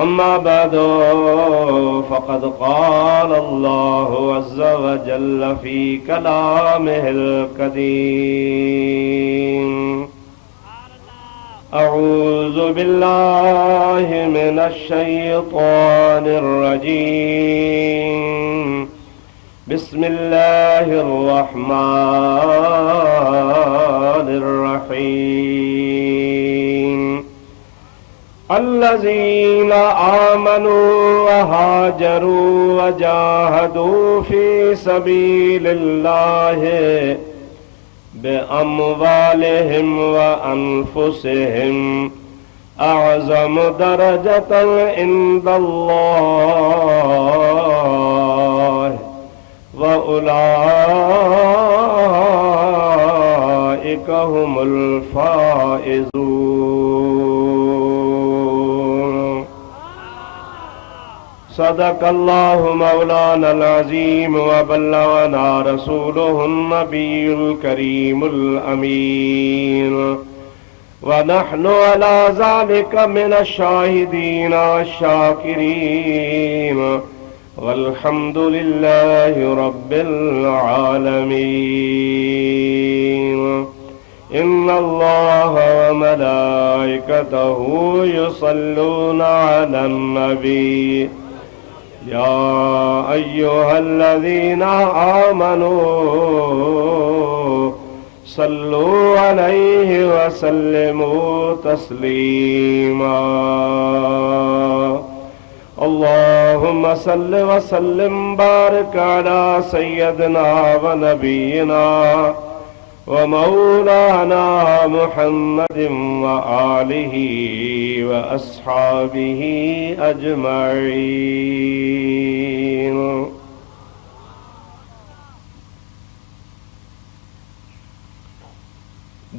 अम्मा बअदु फ़क़द क़ाल अल्लाहु अज़्ज़ व जल्ल फ़ी कलामिहिल क़दीम अऊज़ु बिल्लाहि मिनश शैतानिर रजीम बिस्मिल्लाहिर रहमानिर रहीम अल्लज़ीना आमनू व हाजरू व जाहदू फ़ी सबीलिल्लाहि बिअम्वालिहिम व अनफुसिहिम अअज़म दरजतन इंदल्लाह व उलाइका हुमुल फ़ाइज़ून। सदक़ल्लाहु मौलानल अज़ीम व बल्लगना रसूलुहुन नबियुल करीमुल अमीन व नहनु अला ज़ालिका मिनश शाहिदीन शाकिरीन वल्हम्दुलिल्लाहि रब्बिल आलमीन। इन्नल्लाह व मलाइकतहु युसल्लूना अलन नबी या अय्युहल्लज़ीना आमनू सल्लू अलैहि व सल्लिमू तस्लीमा। अल्लाहुम्मा सल्लि व सल्लिम बारिक अला सय्यदिना व नबीना व मौलाना मुहम्मदिन व आलिहि व अस्हाबिहि अजमईन।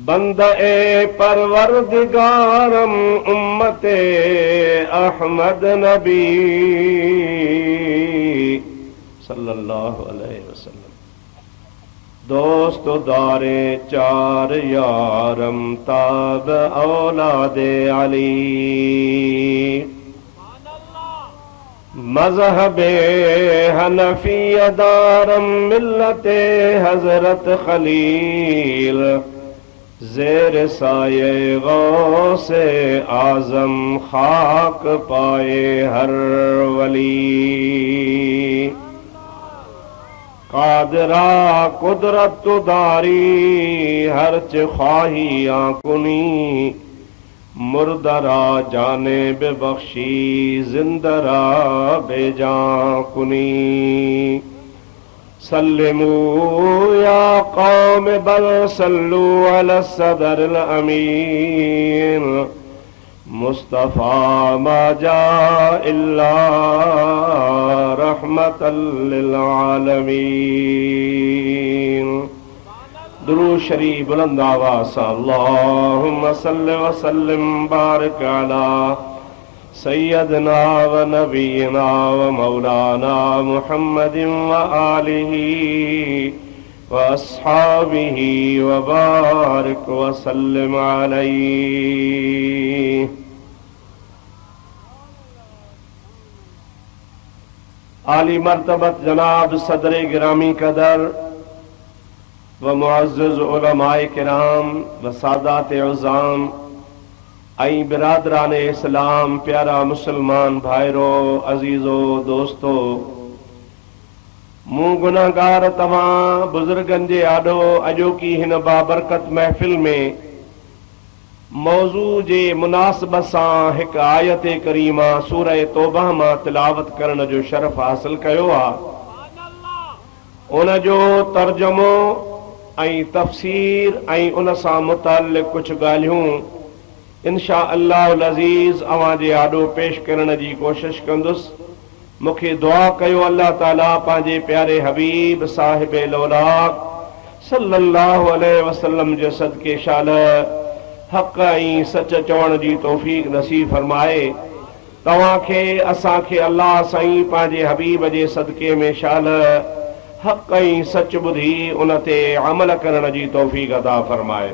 बंदे परवरदिगारम उम्मते अहमद नबी सल्लल्लाहु अलैहि वसल्लम। दोस्त दारे चार यारम ताब औलादे अली मज़हबे हनफिया दारम मिल्लते हजरत खलील ज़ेर साये गौसे आज़म खाक पाए हर वली। कादरा कुदरत दारी हरच ख्वाही आकुनी मुर्दरा जाने बेबख्शी जिंदरा बेजां कुनी। सल्लिमू या कौम बल सल्लू अला सदरिल अमीन मुस्तफ़ा मा जा इल्ला रहमतल लिल आलमीन। दुरूद शरीफ बुलंद आवाज़ से अल्लाहुम्मा सल्लि व सल्लिम बारिक अला सय्यदना व नबीना व मौलाना मुहम्मदिन व आलिहि व अस्हाबिहि व बारिक व सल्लिम अलैहि। आली मर्तबत जनाब सदर गिरामी कदर व मुअज़्ज़िज़ उलमाए किराम व सादात उज़्ज़ाम आई बिरादरान इस्लाम प्यारा मुसलमान भाईरो अजीजो दोस्तो मूं गुनाहगार तव्हां बुजुर्गन जे आॾो अॼोकी हिन बाबरकत महफ़िल में मौज़ू जे मुनासिबत सां हिकु आयत करीमा सूरह तौबा मां तिलावत करण जो शरफ़ हासिल कयो आहे। उन जो तर्जुमो ऐं तफ़सीर ऐं उन सां मुतालिक़ कुझु ॻाल्हियूं इंशा अल्लाहुल अज़ीज़ अवां जे आॾो पेश करण जी कोशिश कंदुसि। मूंखे दुआ कयो अल्लाह ताला पंहिंजे प्यारे हबीब साहिब लौलाक सल्लल्लाहु अलैहि वसल्लम जे सदके शाल हक़ ऐं सच चवण जी तौफ़ीक़ नसीब फरमाए। तव्हांखे असांखे अल्लाह साईं पंहिंजे हबीब जे सदके में शाल हक़ ऐं सच ॿुधी उन ते अमल करण जी तौफ़ीक़ अता फरमाए।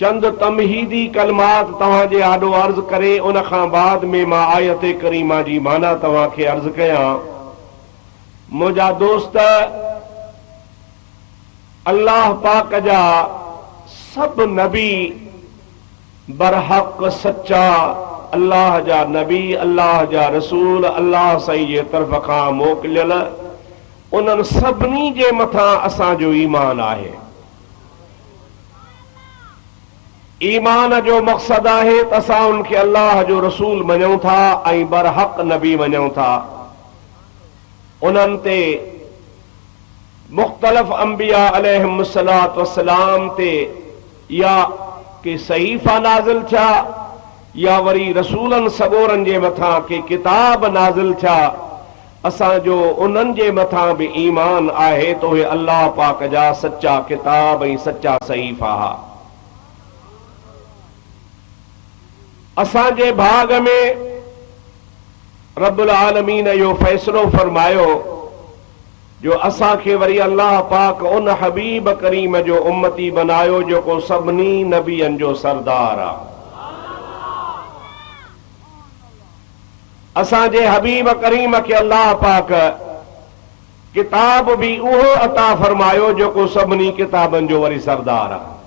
चंद तमहीदी कलमात तव्हां जे आॾो अर्ज़ करे उन खां बाद में मां आयत करीमा जी माना तव्हां खे अर्ज़ कयां। मुंहिंजा दोस्त, अल्लाह पाक जा सब नबी बरहक सच्चा अल्लाह जा नबी, अल्लाह जा रसूल, अल्लाह सही जे तरफ़ खां मोकिलियल, उन्हनि सभिनी जे मथां असांजो ईमान आहे। ईमान जो मक़सद आहे त असां उनखे अल्लाह जो रसूल मञूं था ऐं बरहक नबी मञूं था। उन्हनि ते मुख़्तलिफ़ अंबिया अलैहिमुस्सलात वस्सलाम ते या के सहीफ़ा नाज़िल थिया या वरी रसूलनि सगोरनि जे मथां के किताब नाज़िल थिया, असांजो उन्हनि जे मथां बि ईमान आहे त उहे अल्लाह पाक जा सच्चा किताब ऐं सच्चा सहीफ़ा। असांजे भाग में रब्बुल आलमीन इहो फ़ैसिलो फरमायो जो असांखे वरी अल्लाह पाक उन हबीब करीम जो उम्मती बनायो जेको सभिनी नबियनि जो सरदार आहे। असांजे हबीब करीम खे अल्लाह पाक किताब भी उहो अता फरमायो जेको सभिनी किताबनि जो वरी सरदार आहे।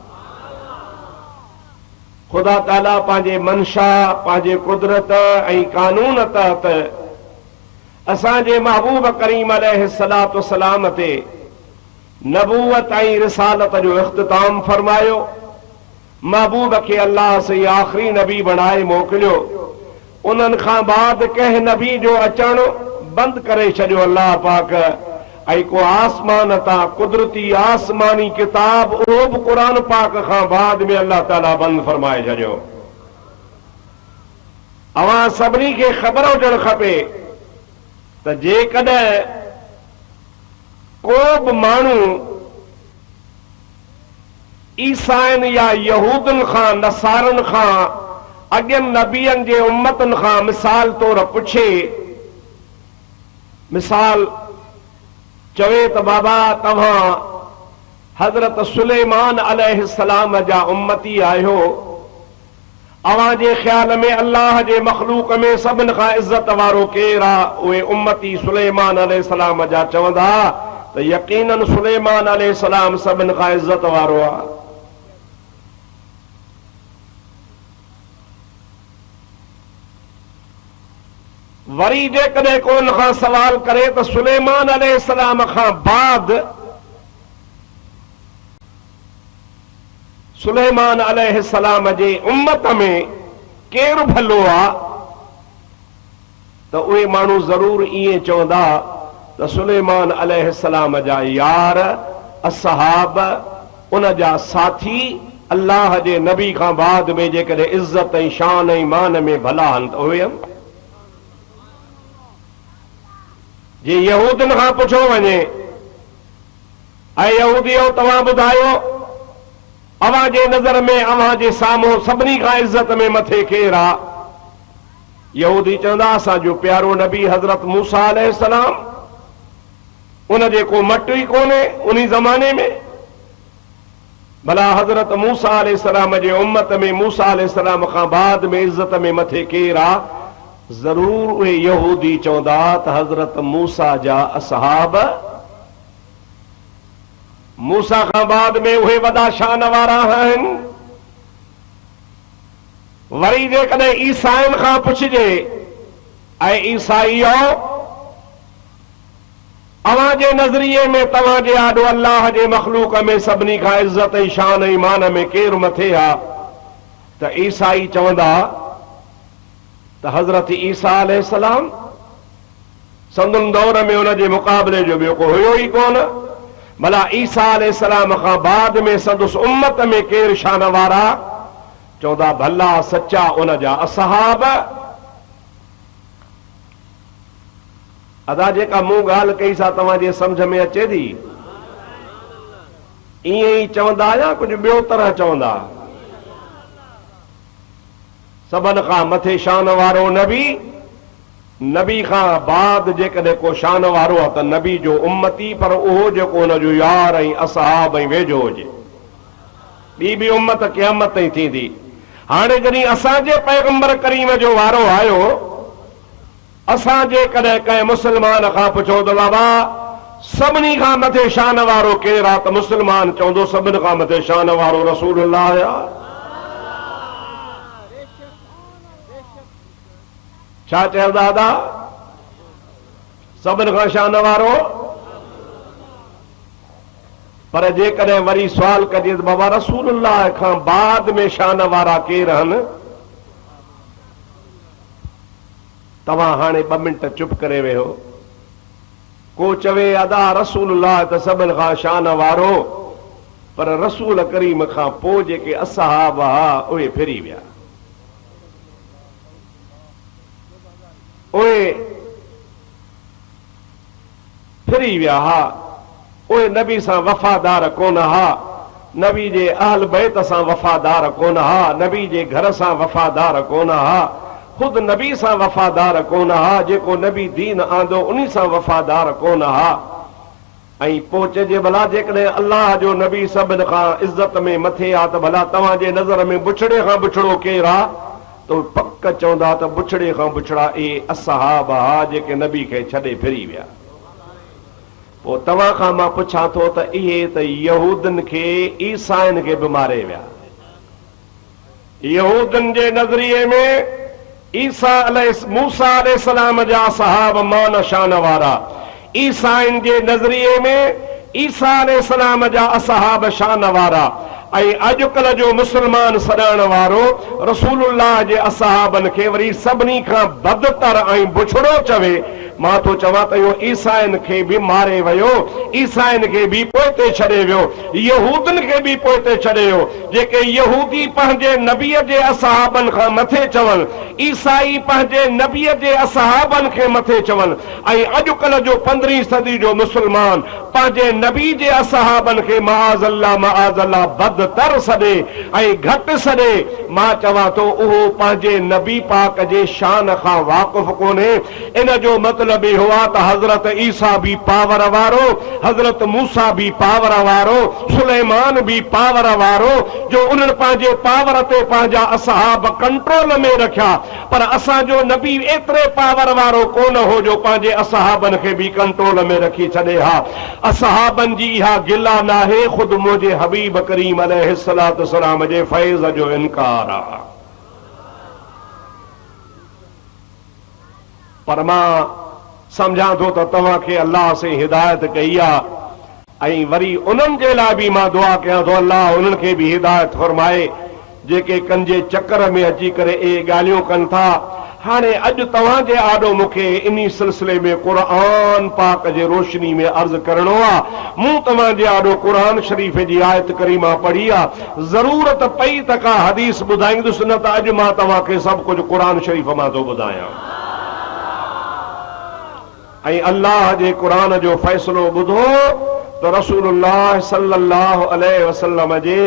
खुदा ताला पंहिंजे मनशा, पंहिंजे कुदरत ऐं कानून तहत असांजे महबूब करीम अलैहिस्सलातु वस्सलाम ते नबूवत ऐं रिसालत जो इख्तिताम फरमायो। महबूब खे अल्लाह से आख़िरी नबी बणाए मोकिलियो। उन्हनि खां बाद कंहिं नबी जो अचणु बंदि करे छॾियो अल्लाह पाक, ऐं को आसमान तां कुदरती आसमानी किताब उहो बि क़ुरान पाक खां बाद में अल्लाह ताला बंदि फरमाए छॾियो। अवां सभिनी खे ख़बर हुजणु खपे त जेकॾहिं को बि माण्हू ईसाइनि या यहूदनि खां, नसारनि खां, अॻियनि नबियनि जे उम्मतनि खां मिसाल तौर पुछे, मिसाल चवे त बाबा तव्हां हज़रत सुलेमान अलैहिस्सलाम जा उम्मती आहियो, अवां जे ख़्याल में अल्लाह जे मख़लूक में सभिनि खां इज़त वारो केरु आहे? उहे उम्मती सुलेमान अलैहिस्सलाम जा चवंदा त यकीनन सुलेमान अलैहिस्सलाम सभिनि खां इज़त वारो आहे। वरी जेकॾहिं को उन खां सवाल करे त सुलेमान अलैहिस्सलाम खां बाद सुलेमान अलैहिस्सलाम जे उम्मत में केरु भलो आहे, त उहे माण्हू ज़रूर ईअं चवंदा त सुलेमान अलैहिस्सलाम जा यार, असहाब, उन जा साथी अल्लाह जे नबी खां बाद में जेकॾहिं इज़त ऐं शान ऐं मान में भला आहिनि त उहे आहिनि। जे यहूदनि खां पुछो वञे, ऐं यहूदियो तव्हां ॿुधायो अव्हां जे नज़र में अव्हां जे साम्हूं सभिनी खां इज़त में मथे केरु आहे? यहूदी चवंदा असांजो प्यारो नबी हज़रत मूसा अलैहिस्सलाम, उन जे को मट ई कोन्हे उन ज़माने में। भला हज़रत मूसा अलैहिस्सलाम जे उम्मत में मूसा अलैहिस्सलाम खां बाद में इज़त में मथे केरु आहे? ज़रूर उहे यहूदी चवंदा त हज़रत मूसा जा असहाब, मूसा खां बाद में उहे वॾा शान वारा आहिनि। वरी जेकॾहिं ईसाइनि खां पुछिजे, ऐं ईसाईओ अव्हां जे नज़रिए में तव्हां जे आॾो अल्लाह जे मख़लूक में सभिनी खां इज़त ऐं शान ऐं मान में केरु मथे आहे? त ईसाई चवंदा त हज़रत ईसा अलैहिस्सलाम, संदुनि दौर में उन जे मुक़ाबले जो ॿियो को हुयो ई कोन। भला ईसा अलैहिस्सलाम खां बाद में संदुसि उम्मत में केरु शान वारा? चवंदा भला सच्चा उन जा असहाब। अदा जेका मूं ॻाल्हि कई सा तव्हां जे सम्झ में अचे थी? ईअं ई चवंदा या कुझु ॿियो तरह चवंदा? सभिनि खां मथे शान वारो नबी, नबी खां बाद जेकॾहिं को शान वारो आहे त नबी जो उम्मती, पर उहो जेको हुन जो यार ऐं असहाब ऐं वेझो हुजे। ॿी बि उम्मत क़यामत ताईं थींदी। हाणे जॾहिं असांजे पैगंबर करीम जो वारो आयो, असांजे कॾहिं कंहिं मुस्लमान खां पुछो त बाबा सभिनी खां मथे शान वारो केरु आहे, त मुस्लमान चवंदो सभिनी खां मथे शान वारो रसूलुल्लाह आहे। छा चयो दादा? सभिनी खां शान वारो। पर जेकॾहिं वरी सुवाल कजे त बाबा रसूलुल्लाह खां बाद में शान वारा केर आहिनि, तव्हां हाणे 2 मिंट चुप करे वेहो। को चवे अदा रसूलुल्लाह त सभिनी खां शान वारो, पर रसूल करीम खां पोइ जेके असहाब हुआ उहे फिरी विया, उहे फिरी विया हा, उहे नबी सां वफ़ादार कोन हा, नबी जे अहल बैत सां वफ़ादार कोन हा, नबी जे घर सां वफ़ादार कोन हा, खुद नबी सां वफ़ादार कोन हा, जेको नबी दीन आंदो उन्ही सां वफ़ादार कोन हा। ऐं पोइ चइजे भला जेकॾहिं अल्लाह जो नबी सभिनि खां इज़त में मथे आहे त भला तव्हांजे नज़र में बुछड़े खां बुछड़ो केरु आहे? तो पक चवंदा त बुछड़े खां बुछड़ा इहे असहाब हा जेके नबी खे छॾे फिरी विया। पोइ तव्हां खां मां पुछां थो त इहे त यहूदनि खे ईसाइनि खे बि मारे विया। यहूदनि जे नज़रिए में मूसा अलैहिस्सलाम जा सहाब मान शान वारा, ईसाइनि जे नज़रिए में ईसा अलैहिस्सलाम जा असहाब शान वारा, ऐं अॼुकल्ह जो मुस्लमान सॾाइण वारो रसूलुल्लाह जे असहाबनि खे वरी सभिनी खां बदतर ऐं बुछड़ो चवे। मां थो चवां त इहो ईसाइनि खे बि मारे वियो, ईसाइनि खे बि पोइते छॾे वियो, यहूदनि खे बि पोइते छॾे वियो। जेके यहूदी पंहिंजे नबीअ जे असहाबनि खां मथे चवनि, ईसाई पंहिंजे नबीअ जे असहाबनि खे मथे चवनि, ऐं अॼुकल्ह जो 15वीं सदी जो मुस्लमान पंहिंजे नबी जे असहाबनि खे मआज़ल्लाह बदतर सॾे ऐं घटि सॾे। मां चवां थो उहो पंहिंजे नबी पाक जे शान खां वाक़ुफ़ कोन्हे। इन जो मतिलबु हुआ त हज़रत ईसा भी पावर वारो, हज़रत मूसा भी पावर वारो, सुलेमान भी पावर वारो, जो उन्हनि पंहिंजे पावर ते पंहिंजा असहाब कंट्रोल में रखिया। पर असांजो नबी एतिरे पावर वारो कोन हो जो पंहिंजे असहाबनि खे बि कंट्रोल में रखी छॾे हा। असहाबनि जी इहा गिला नाहे, ख़ुदि मुंहिंजे हबीब करीम अलैहिस्सलातु वस्सलाम जे फैज़ जो इनकार आहे। पर मां सम्झां थो त तव्हांखे अल्लाह से हिदायत कई आहे, ऐं वरी उन्हनि जे लाइ बि मां दुआ कयां थो अल्लाह उन्हनि खे बि हिदायत फरमाए जेके कंजे चकर में अची करे इहे ॻाल्हियूं कनि था। हाणे अॼु तव्हांजे आॾो मूंखे इन सिलसिले में क़ुर पाक जे रोशनी में अर्ज़ करणो आहे। मूं तव्हांजे आॾो क़ुर शरीफ़ जी आयत करीमा पढ़ी आहे, ज़रूरत पई त का हदीस ॿुधाईंदुसि, न त अॼु मां तव्हांखे सभु कुझु क़ुर शरीफ़ मां थो ॿुधायां। ऐं अल्लाह जे क़ुर जो फ़ैसिलो ॿुधो त रसूलुल्लाह सल्लल्लाहु अलैहि वसल्लम जे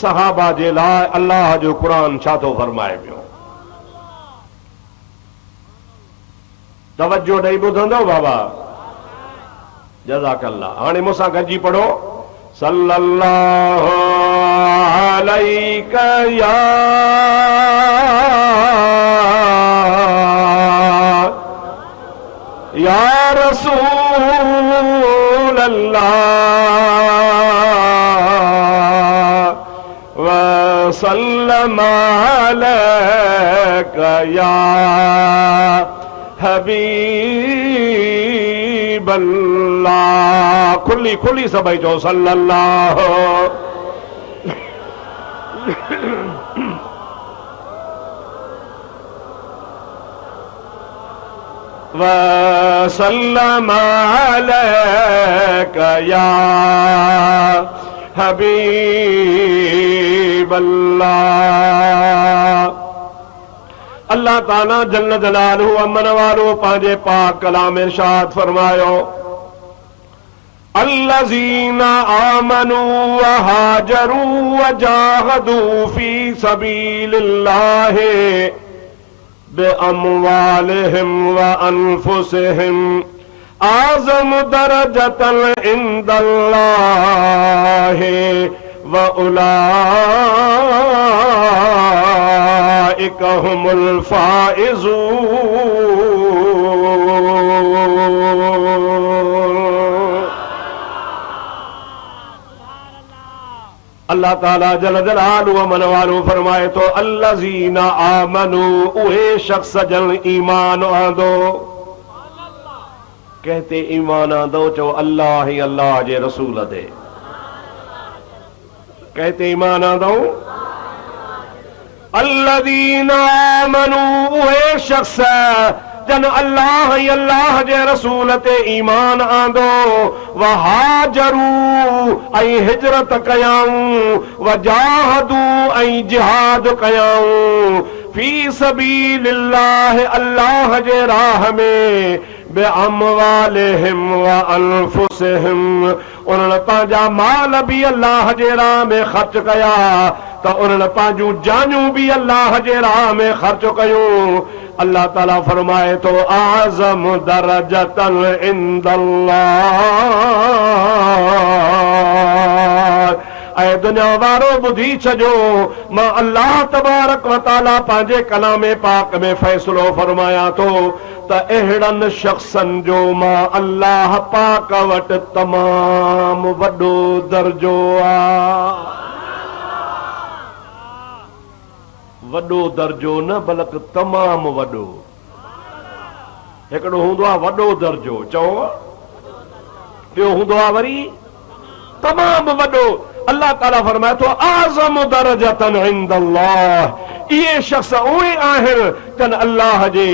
सहाबा जे लाइ अल्लाह जो क़ुर छा थो फरमाए पियो। तवज्जो ॾेई ॿुधंदो बाबा? जज़ाकल्लाह। हाणे मूंसां गॾिजी पढ़ो, सल्लल्लाहु अलैका या रसूल अल्लाह व सल्लम अलैका या हबीब अल्लाह। खुली खुली सभई चओ सल्लल्लाहु वसल्लम अलैका या हबीब अल्लाह। अल्लाह ताला जल्ल जलालहू अमन वालो पंहिंजे पाक कलाम इरशाद फरमायो, अल्लज़ीना आमनू व हाजरू व जाहदू फी सबीलिल्लाहि बिअमवालिहिम व अनफुसिहिम आज़म दरजतन इंदल्लाहि वउलाइक हुमुल फाइज़ून। अल्लाह ताला जल जलालुहु मन वालो फरमाए तो अल्लज़ीना आमनू उहे शख्स जन ईमान आंदो। कहते ईमान आंदो चो अल्लाह ही अल्लाह जे रसूल दे। कहते ईमान आंदो अल्लज़ीना आमनू उहे शख्स जन अल्लाह ही अल्लाह जे रसूल ते ईमान आंदो। वहाजरू ऐं हिजरत कयाऊं, वजाहदू ऐं जिहाद कयाऊं फी सबीलिल्लाह अल्लाह जे राह में बेअमवालिहिम व अनफुसिहिम। उन्हनि पंहिंजा माल भी अल्लाह जे राह में ख़र्च कया तो उन्हनि पंहिंजूं जानियूं भी अल्लाह जे राह में ख़र्च कयूं। अल्लाह ताला फरमाए तो आज़म दरजतन इंदल्लाह। ऐं दुनिया वारो ॿुधी छॾियो मां अल्लाह तबारक व ताला पंहिंजे कलाम पाक में फ़ैसिलो फरमायां थो त अहिड़नि शख़्सनि जो मां अल्लाह पाक वटि तमामु वॾो दर्जो आहे। वॾो दर्जो न बल्कि तमामु वॾो। हिकिड़ो हूंदो आहे वॾो दर्जो, चओ ॿियो हूंदो आहे वरी तमामु वॾो। अल्लाह ताला फरमाए थो आज़म दरजतन इंदल्लाह। इहे शख़्स उहे आहिनि जन अल्लाह जे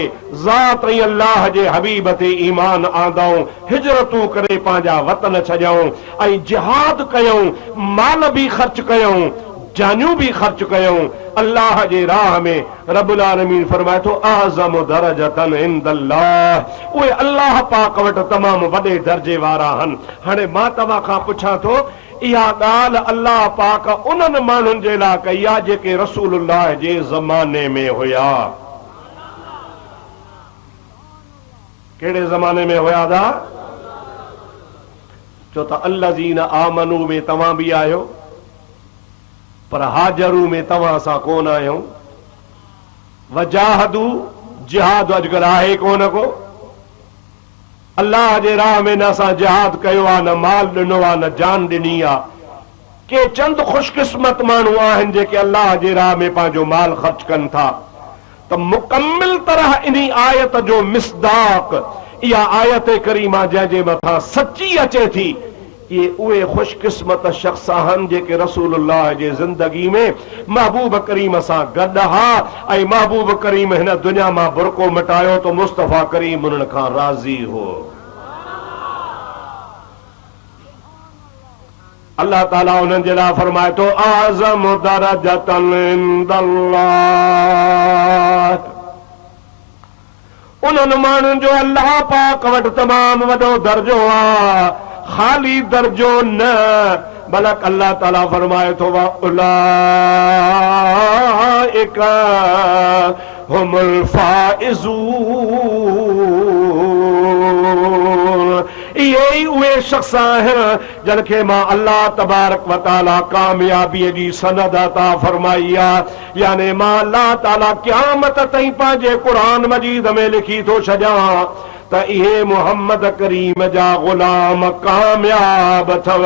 ज़ात ऐं अल्लाह जे हबीब ते ईमान आंदऊं, हिजरतूं करे पंहिंजा वतन छॾियऊं ऐं जिहाद कयऊं, माल भी ख़र्च कयऊं, जानियूं भी ख़र्च कयऊं अल्लाह जे राह में। रब्बुल आलमीन फरमाए थो आज़म दरजतन इंदल्लाह। उहे अल्लाह पाक वटि तमामु वॾे दर्जे वारा आहिनि। हाणे मां तव्हां खां पुछां थो इहा ॻाल्हि अल्लाह पाक उन्हनि माण्हुनि जे लाइ कई आहे जेके रसूलुल्लाह जे ज़माने में हुया। कहिड़े ज़माने में हुया था? छो त अल्लज़ीना आमनू में तव्हां बि आहियो पर हाजरू में तव्हां सां कोन आहियो। वजाहदू जिहाद अॼुकल्ह आहे कोन को। अल्लाह जे राह में न असां जिहाद कयो आहे, न माल ॾिनो आहे, न जान ॾिनी आहे। के चंद ख़ुशकिस्मत माण्हू आहिनि जेके अल्लाह जे राह में पंहिंजो माल ख़र्च कनि था। त मुकमिल तरह इन आयत जो मिसदाक इहा आयत करीमा जंहिंजे मथां सची अचे थी, ये उहे ख़ुशकिस्मत शख़्स आहिनि जेके रसूलुल्लाह जे ज़िंदगी में महबूब करीम सां गॾु हा ऐं महबूब करीम हिन दुनिया मां बुरको मिटायो तो मुस्तफ़ा करीम उन्हनि खां राज़ी हो। अल्लाह ताला उन्हनि जे लाइ फरमाए थो आज़म दरजतन इंदल्लाह। उन्हनि माण्हुनि जो अल्लाह पाक वटि तमामु वॾो दर्जो आहे। खाली दर्जो न बल्कि अल्लाह ताला फरमाए थो उलाइक हुमुल फाइज़ून। इहे ई उहे शख़्स आहिनि जिनखे मां अल्लाह तबारक व ताला कामयाबीअ जी सनद अता फरमाई आहे। यानी मां अल्लाह ताला क़यामत ताईं पंहिंजे क़ुरान मजीद में लिखी थो छॾियां त इहे मुहम्मद करीम जा ग़ुलाम कामयाब अथव।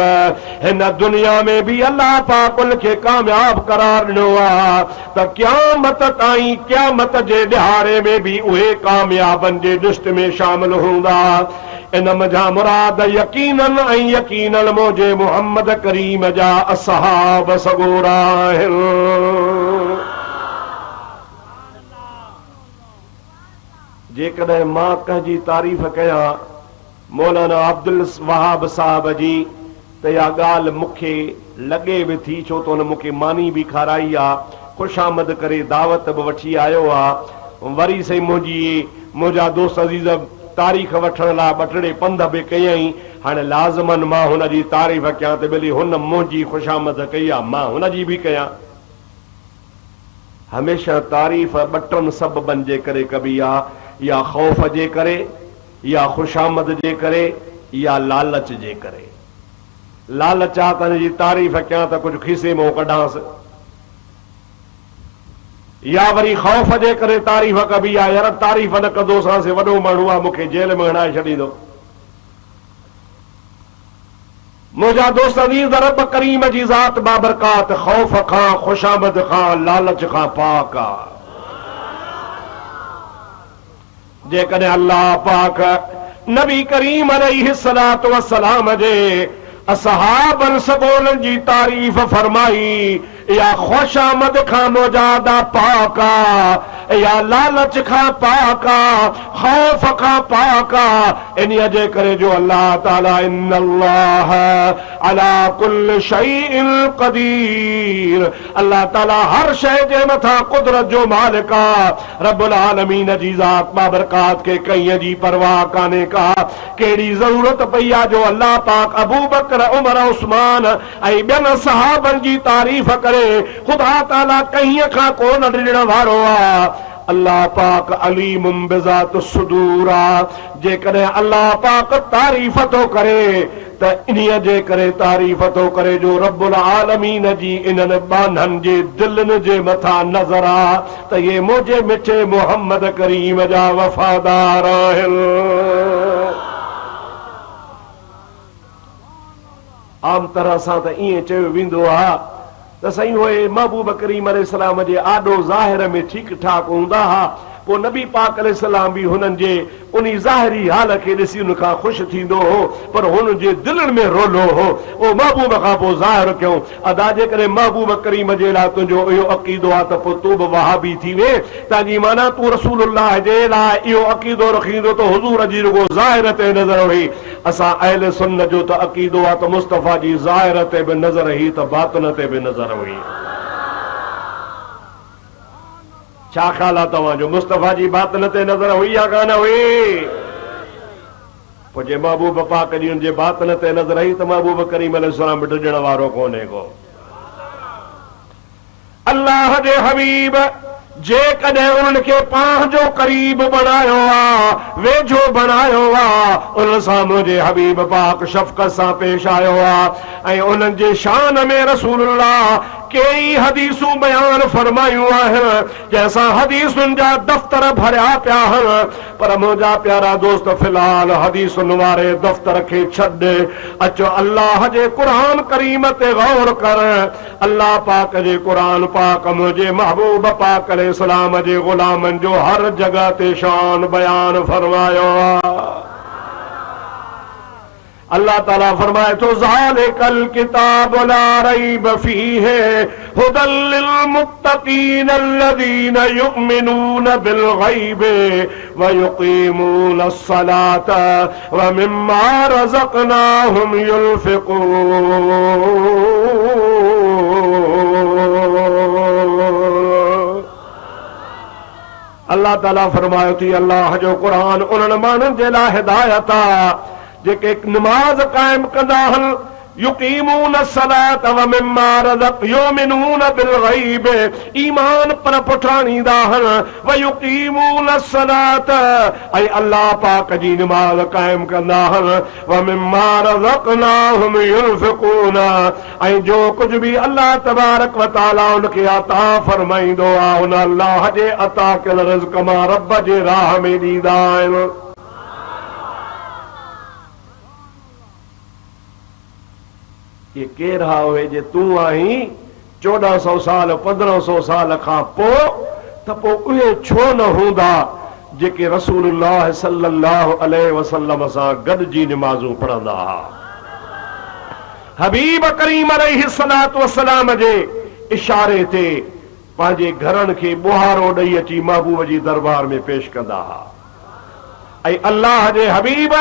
हिन दुनिया में भी अल्लाह पाक उनखे कामयाब करार ॾिनो आहे त क़यामत ताईं क़यामत जे ॾिहाड़े में भी उहे कामयाबनि जे लिस्ट में शामिल हूंदा। इन मज़ा मुराद यकीनन ऐं यकीनन मुंहिंजे मुहम्मद करीम जा असहाब सगोरा आहिनि। जेकॾहिं मां कंहिंजी तारीफ़ कयां मौलाना अब्दुल वहाब साहब जी त इहा ॻाल्हि मूंखे लॻे बि थी, छो त हुन मूंखे मानी बि खाराई आहे, ख़ुशामद करे दावत बि वठी आयो आहे। वरी सही मुंहिंजा दोस्त अज़ीज़ तारीख़ वठण लाइ ॿ पंध बि कयईं। हाणे लाज़मन मां हुनजी तारीफ़ कयां त भली हुन मुंहिंजी ख़ुशामद कई आहे, मां हुनजी बि कयां। हमेशह तारीफ़ ॿ सबबनि जे करे कबी आहे, या ख़ौफ़ जे करे, या ख़ुशामद जे करे, या लालच जे करे। लालच आ त जी तारीफ़ कयां त कुछ खीसे में कढांसि, या वरी ख़ौफ़ जे करे तारीफ़ कबी आहे, यार तारीफ़ न कंदोसांसि, वॾो माण्हू आहे, मूंखे जेल में हणाए छॾींदो। मुंहिंजा दोस्त अज़ीज़, रब करीम जी ज़ात बाबरकात ख़ौफ़ खां, ख़ुशामद खां, लालच खां पाक आहे। जेकॾहिं अल्लाह पाक नबी करीम अलैहिस्सलातु वस्सलाम जे असहाबन सबोलन जी तारीफ़ फरमाई, या ख़ुशामद खां मुजादा पाका, या लालच खां पाका, ख़ौफ़ खां पाका, इन्हीअ जे करे जो अल्लाह ताला इन्नल्लाह अला कुल्ल शैइन क़दीर, अल्लाह ताला हर शइ जे मथां कुदरत जो मालिक आहे। रब्बुल आलमीन जी ज़ात बाबरकात खे कंहिं जी परवाह कान्हे का, कहिड़ी ज़रूरत पई आहे जो अल्लाह पाक अबू बकर, उमर, उस्मान ऐं ॿियनि सहाबनि जी तारीफ़ करे ख़ुदा ताला कंहिं खां कोन ॾियण वारो आहे। अल्लाह पाक अलीमुम बिज़ात सुदूर आहे। जेकॾहिं अल्लाह पाक तारीफ़ थो करे त इन्हीअ जे करे तारीफ़ थो करे जो रब्बुल आलमीन जी इन्हनि बाननि जे दिलनि जे मथां नज़र आहे त ये मुंहिंजे मिठे मोहम्मद करीम जा वफ़ादार आहिनि। आम तरह सां त ईअं चयो वेंदो आहे त साईं उहे महबूब करीम अलैहिस्सलाम जे आॾो ज़ाहिर में ठीकु ठाक हूंदा हुआ, पोइ नबी पाक अलैहिस्सलाम बि हुननि जे उन ज़ाहिरी हाल खे ॾिसी उन खां ख़ुशि थींदो हो, पर हुन जे दिलनि में रोलो हो। उहो महबूब खां पोइ ज़ाहिर कयूं अदा, जेकॾहिं महबूब करीम जे लाइ तुंहिंजो इहो अक़ीदो आहे त पोइ तूं बि वहाबी थी वे, तव्हांजी माना तूं रसूलुल्लाह जे लाइ इहो अक़ीदो रखींदो त हुज़ूर जी रुगो ज़ाहिर ते नज़र हुई। असां अहले सुन्नत जो त अक़ीदो आहे त मुस्तफ़ा जी ज़ाहिर ते बि नज़र हुई त बातिन ते बि नज़र हुई। छा ख़्याल आहे तव्हांजो, मुस्तफ़ा जी बातिन ते नज़र हुई या कान हुई? पोइ जे महबूब पाक जी हुन जे बातिन ते नज़र हुई त महबूब करीम अलैहिस्सलाम बि ॾियण वारो कोन्हे को। अल्लाह जे हबीब जेकॾहिं उन्हनि खे पंहिंजो करीब बणायो आहे, वेझो बणायो आहे, उन सां मुंहिंजे हबीब पाक शफ़क़त सां पेश आयो आहे ऐं उन्हनि जे शान में रसूलुल्लाह कई हदीसूं बयान फरमायूं आहिनि, जंहिंसां हदीसुनि जा दफ़्तर भरिया पिया आहिनि। पर मुंहिंजा प्यारा दोस्त, फ़िलहाल हदीसुनि वारे दफ़्तर खे छॾ, अचो अल्लाह जे क़ुरान करीम ते गौर कर। अल्लाह पाक जे क़ुरान पाक मुंहिंजे महबूब पाक अलैहिस्सलाम जे ग़ुलामनि जो हर जगह ते शान बयान फरमायो आहे। अल्लाह ताला फरमाए तो ज़ालिकल किताब ला रैब फीहि हुदल लिल मुत्तकीन अल्लज़ीना युमिनून बिल गैब व युकीमून अस्सलात व मिम्मा रज़क़नाहुम युनफ़िक़ून। अल्लाह ताला फरमायो थी अल्लाह जो क़ुरान उन्हनि माण्हुनि जे लाइ हिदायत आहे जेके नमाज कायम कंदा आहिनि, युकीमून सलात व मिम्मा युमिनून बिल गैब, ईमान पर पुठाणींदा आहिनि, व युकीमून सलात, ऐं अल्लाह पाक जी नमाज कायम कंदा आहिनि, व मिम्मा रज़क़नाहुम युनफ़िक़ून, ऐं जो कुझु बि अल्लाह तबारक व तआला उनखे अता फरमाईंदो आहे उन अल्लाह जे अता कयल रिज़्क़ मां रब जे राह में ॾींदा आहिनि। ये केर हा हुए जे तूं आहीं 1400 साल 1500 साल खां पोइ, त पोइ उहे छो न हूंदा जेके रसूलुल्लाह सल्लल्लाहु अलैहि वसल्लम सां गॾिजी निमाज़ूं पढ़ंदा हुआ। हबीब करीम अलैहिस्सलातु वस्सलाम जे इशारे ते पंहिंजे घरनि खे बुहारो ॾेई अची महबूब जी दरबार में पेश कंदा हुआ ऐं अल्लाह जे हबीब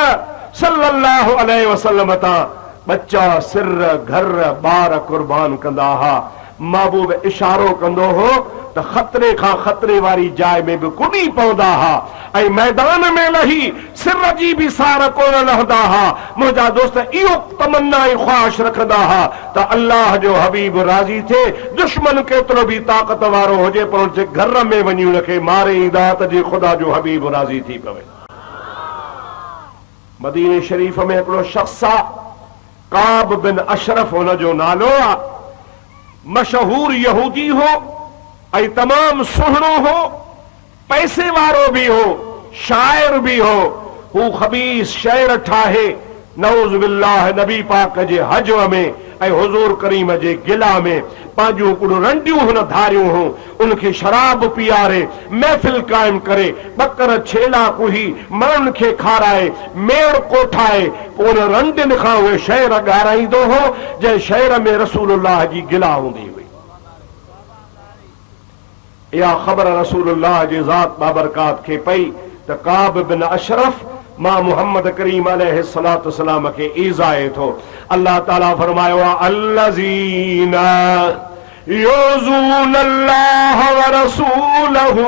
सल्लल्लाहु अलैहि वसल्लम तां बच्चा, सिर, घर, ॿार कुर्बान कंदा हुआ। महबूब इशारो कंदो हो त ख़तरे खां ख़तरे वारी जाइ में बि कुॾी पवंदा हुआ ऐं मैदान में लही सिर जी बि सार कोन लहंदा हुआ। मुंहिंजा दोस्त इहो तमन्ना ऐं ख़्वाहिश रखंदा हुआ त अल्लाह जो हबीब राज़ी थिए, दुश्मन केतिरो बि ताक़त वारो हुजे पर उनजे घर में वञी हुनखे मारे ईंदा त जे ख़ुदा जो हबीब राज़ी थी पवे। मदीने शरीफ़ में हिकिड़ो शख़्स आहे, काब बिन अशरफ हुन जो नालो आ, मशहूर यहूदी हो ऐं तमाम सुहिणो हो, पैसे वारो भी हो, शाइर भी हो। हू खबीस शेर ठाहे नऊज़ बिल्लाह नबी पाक जे हज में ऐं हुजूर करीम जे गिला में पंहिंजूं कुड़ रंडियूं हुन धारियूं हो, उनखे शराब पीआरे महफ़िल कायम करे, बकर छेला कुही माण्हुनि खे खाराए, मेड़ कोठाए, पोइ उन रंडियुनि खां उहे शेर ॻाराईंदो हो जंहिं शेर में रसूलुल्लाह जी गिला हूंदी हुई। इहा ख़बर रसूलुल्लाह जी ज़ात बाबरकात खे पई त काब बिन अशरफ मां मुहम्मद करीम अलैहिस्सलातु वस्सलाम खे ईज़ाए थो। अल्लाह ताला फरमायो आहे अल्लज़ीना युज़ून अल्लाह व रसूलहू,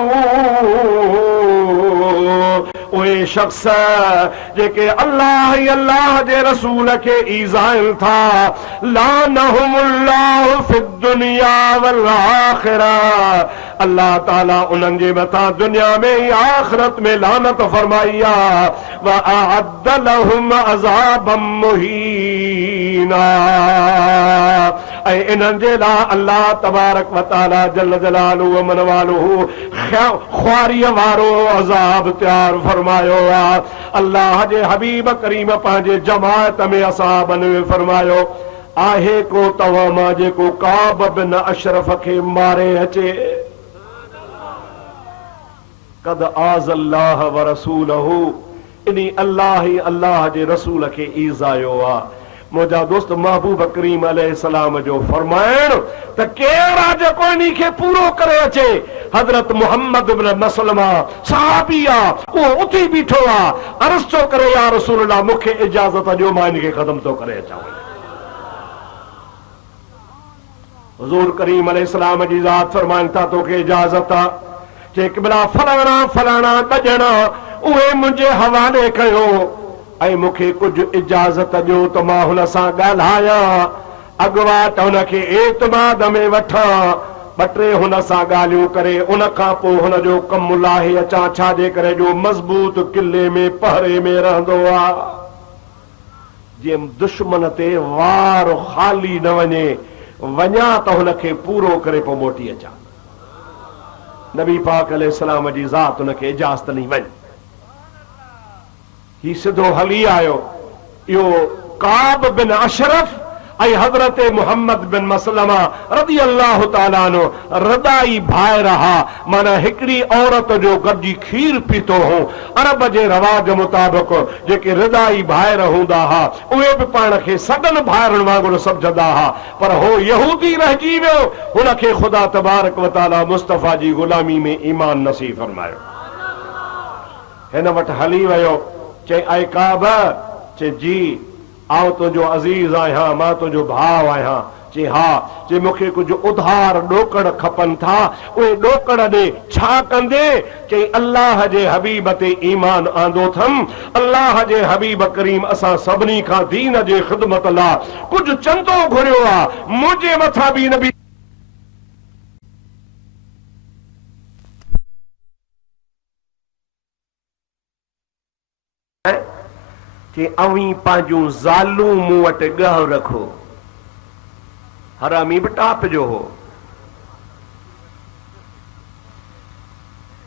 उहे शख्स जेके अल्लाह ऐं अल्लाह जे रसूल खे ईज़ाइनि था, लानहुमुल्लाहु फिद दुनिया वल आखिरा, अल्लाह ताला उन्हनि जे मथां दुनिया में ऐं आखिरत में लानत फरमाई आहे। व अअद्द लहुम अज़ाबम मुहीना, ऐं इन्हनि जे लाइ अल्लाह तबारक व तआला जल जलालुहु व मन वालुहु ख्वारीअ वारो अज़ाब तयार फरमायो आहे। अल्लाह जे हबीब करीम पंहिंजे जमायत में असहाबनि में फरमायो, आहे को तव्हां मां जेको काब बिन अशरफ खे मारे अचे, कद आज़ल्लाह व रसूलहू, इनी अल्लाह ही अल्लाह जे रसूल खे ईज़ायो आहे। मुंहिंजा दोस्त महबूब करीम अलैहिस्सलाम जो फरमाइण त केरु जेको इन्ही खे पूरो करे अचे, हज़रत मुहम्मद बिन मसलमा सहाबी आहे, उहो उथी बीठो आहे, अर्ज़ थो करे या रसूलल्लाह मूंखे इजाज़त ॾियो, मां इन खे ख़त्म थो करे अचां। हुज़ूर करीम अलैहिस्सलाम जी ज़ात फरमाइनि था तोखे इजाज़त आहे, जे क़िबला फलाणा फलाणा ॾॼणा उहे मुंहिंजे हवाले कयो ऐं मूंखे कुझु इजाज़त ॾियो त मां हुन सां ॻाल्हायां, अॻुवाट हुनखे एतमाद में वठां, ॿ टे हुन सां ॻाल्हियूं करे उन खां पोइ हुन जो कमु लाहे अचां, छाजे करे जो मज़बूत किले में पहरे में रहंदो आहे, जीअं दुश्मन ते वार ख़ाली न वञे, वञा त हुनखे पूरो करे पोइ मोटी अचां। नबी पाक अलैहिस्सलाम जी ज़ात हुनखे इजाज़त ॾिनी, वञ। ही सिधो हली आयो। इहो काब बिन अशरफ ऐं हज़रत मुहम्मद बिन मसलमा रज़ी अल्लाह ताला अन्हु रदाई भाइर हा, माना हिकिड़ी औरत जो गॾिजी खीर पीतो हो। अरब जे रवाज मुताबिक़ जेके रदाई भाइर हूंदा हुआ उहे बि पाण खे सगन भाइरनि वांगुरु सम्झंदा हुआ, पर हो यहूदी रहिजी वियो, हुनखे ख़ुदा तबारक व तआला मुस्तफ़ा जी ग़ुलामी में ईमान नसीब फरमायो। हिन वटि हली वियो, चई ऐं काब, चई जी आउं तुंहिंजो अज़ीज़ आहियां, मां तुंहिंजो भाउ आहियां। चई हा। चई मूंखे कुझु उधार ॾोकड़ खपनि था, उहे ॾोकड़ ॾे छा कंदे? चई अल्लाह जे हबीब ते ईमान आंदो अथमि, अल्लाह जे हबीब करीम असां सभिनी खां दीन जे ख़िदमत लाइ कुझु चंदो घुरियो आहे, मुंहिंजे मथां बि नबी अवी पंहिंजूं ज़ालूं मूं वटि ॻह रखो। हरामी बि टाप जो हो।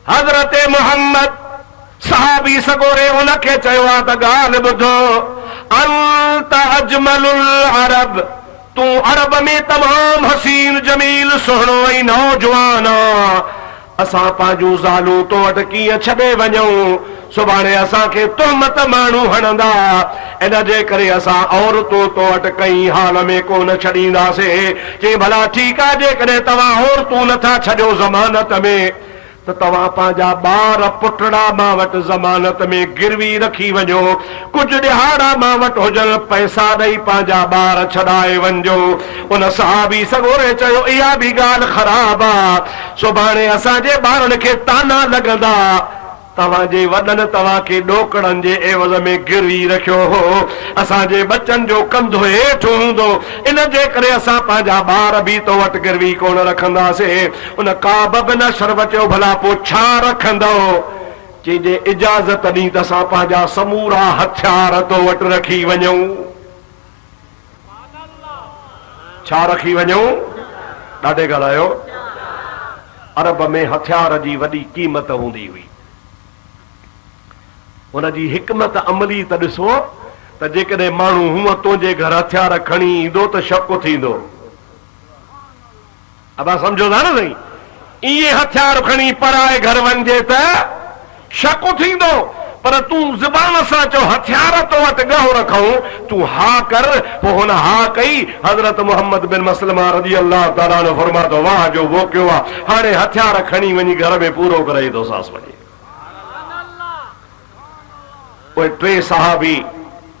हज़रत मोहम्मद सहाबी सगोरे उनखे चयो आहे त ॻाल्हि ॿुधो, अंत अजमलुल अरब, तूं अरब में तमाम हसीन जमील सुहिणो ऐं नौजवान आ, असां पंहिंजूं ज़ालूं तो वटि कीअं छॾे वञूं? सुभाणे असांखे तुहमत माण्हू हणंदा, इन जे करे असां औरतूं तो वटि कंहिं हाल में कोन छॾींदासीं। चई भला ठीकु आहे, जेकॾहिं तव्हां औरतूं नथा छॾियो ज़मानत में, त तव्हां पंहिंजा ॿार पुटड़ा मां वटि ज़मानत में गिरवी रखी वञो, कुझु ॾिहाड़ा मां वटि हुजनि, पैसा ॾेई पंहिंजा ॿार छॾाए वञो। उन सहाबी सगोरे चयो इहा बि ॻाल्हि ख़राब आहे, सुभाणे असांजे ॿारनि खे ताना लॻंदा, तव्हांजे वॾनि तव्हांखे ॾोकड़नि जे एवज़ में गिरवी रखियो हो, असांजे बचनि जो कंधो हेठि हूंदो, इन जे करे असां पंहिंजा ॿार बि तो वटि गिरवी कोन रखंदासीं। उन काब बिन अशरफ चयो भला पोइ छा रखंदो? चई जे इजाज़त ॾी त असां पंहिंजा समूरा हथियार तो वटि रखी वञूं। छा रखी वञूं? ॾाढे ॻाल्हायो। अरब में हथियार जी वॾी क़ीमत हूंदी हुई। हुनजी हिकमत अमली त ॾिसो त जेकॾहिं माण्हू हूअं तुंहिंजे घर हथियार खणी ईंदो त शक थींदो। अब सम्झो था न साईं, इहे हथियार खणी पराए घर वञिजे त शक थींदो, पर तूं ज़बान सां चओ हथियार तो वटि ॻहो रखूं, तूं हा कर। पोइ हुन हा कई। हज़रत मोहम्मद बिन मसलमा रज़ी अल्लाह ताला अन्हु फरमातो, वाह जो वो कयो आहे, हाणे हथियार खणी वञी घर में पूरो करे थो सास वञे। पोइ टे सहाबी,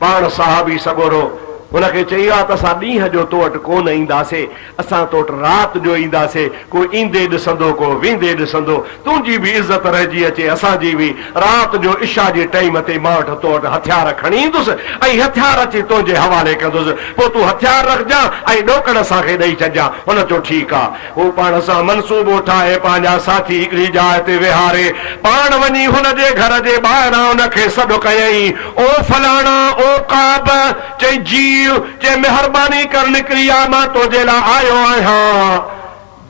पाण सहाबी सगोरो, हुनखे चई आहे त असां ॾींहं जो तो वटि कोन ईंदासीं, असां तो वटि राति जो ईंदासीं। को ईंदे ॾिसंदो, को वेंदे ॾिसंदो। तुंहिंजी बि इज़त रहिजी अचे, असांजी बि। राति जो इशा जे टाइम ते मां वटि तो वटि हथियार खणी ईंदुसि ऐं हथियार अची तुंहिंजे हवाले कंदुसि। पोइ तूं हथियार रखजां ऐं ॾोकड़ असांखे ॾेई छॾजां। हुन चयो ठीकु आहे। हू पाण सां मनसूबो ठाहे पंहिंजा साथी हिकिड़ी जाइ ते विहारे, पाण वञी हुनजे घर जे ॿाहिरां हुनखे सॾु कयईं, ओ फलाणा, ओ काब। चई जी, जे महिरबानी कर निकिरी आ, मां तुंहिंजे लाइ आयो आहियां।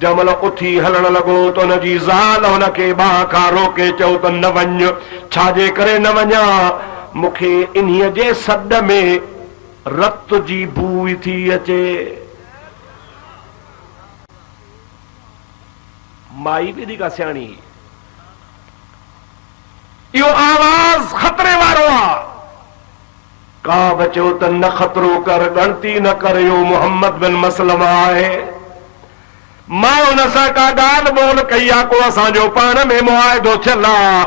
जमल उथी हलण लॻो त हुनजी ज़ाल हुनखे बाहि खां रोके चयो त न वञ। छाजे करे न वञा? मूंखे इन्हीअ जे सॾ में रत जी बू थी अचे। माई बि का सियाणी, इहो आवाज़ खतरे वारो आहे। का बचो त न खतरो कर, गणती न कर, यो मोहम्मद बिन मसलमा आहे। मां हुन सां का ॻाल्हि ॿोल कई आहे, को असांजो पाण में मुआइदो थियल आहे।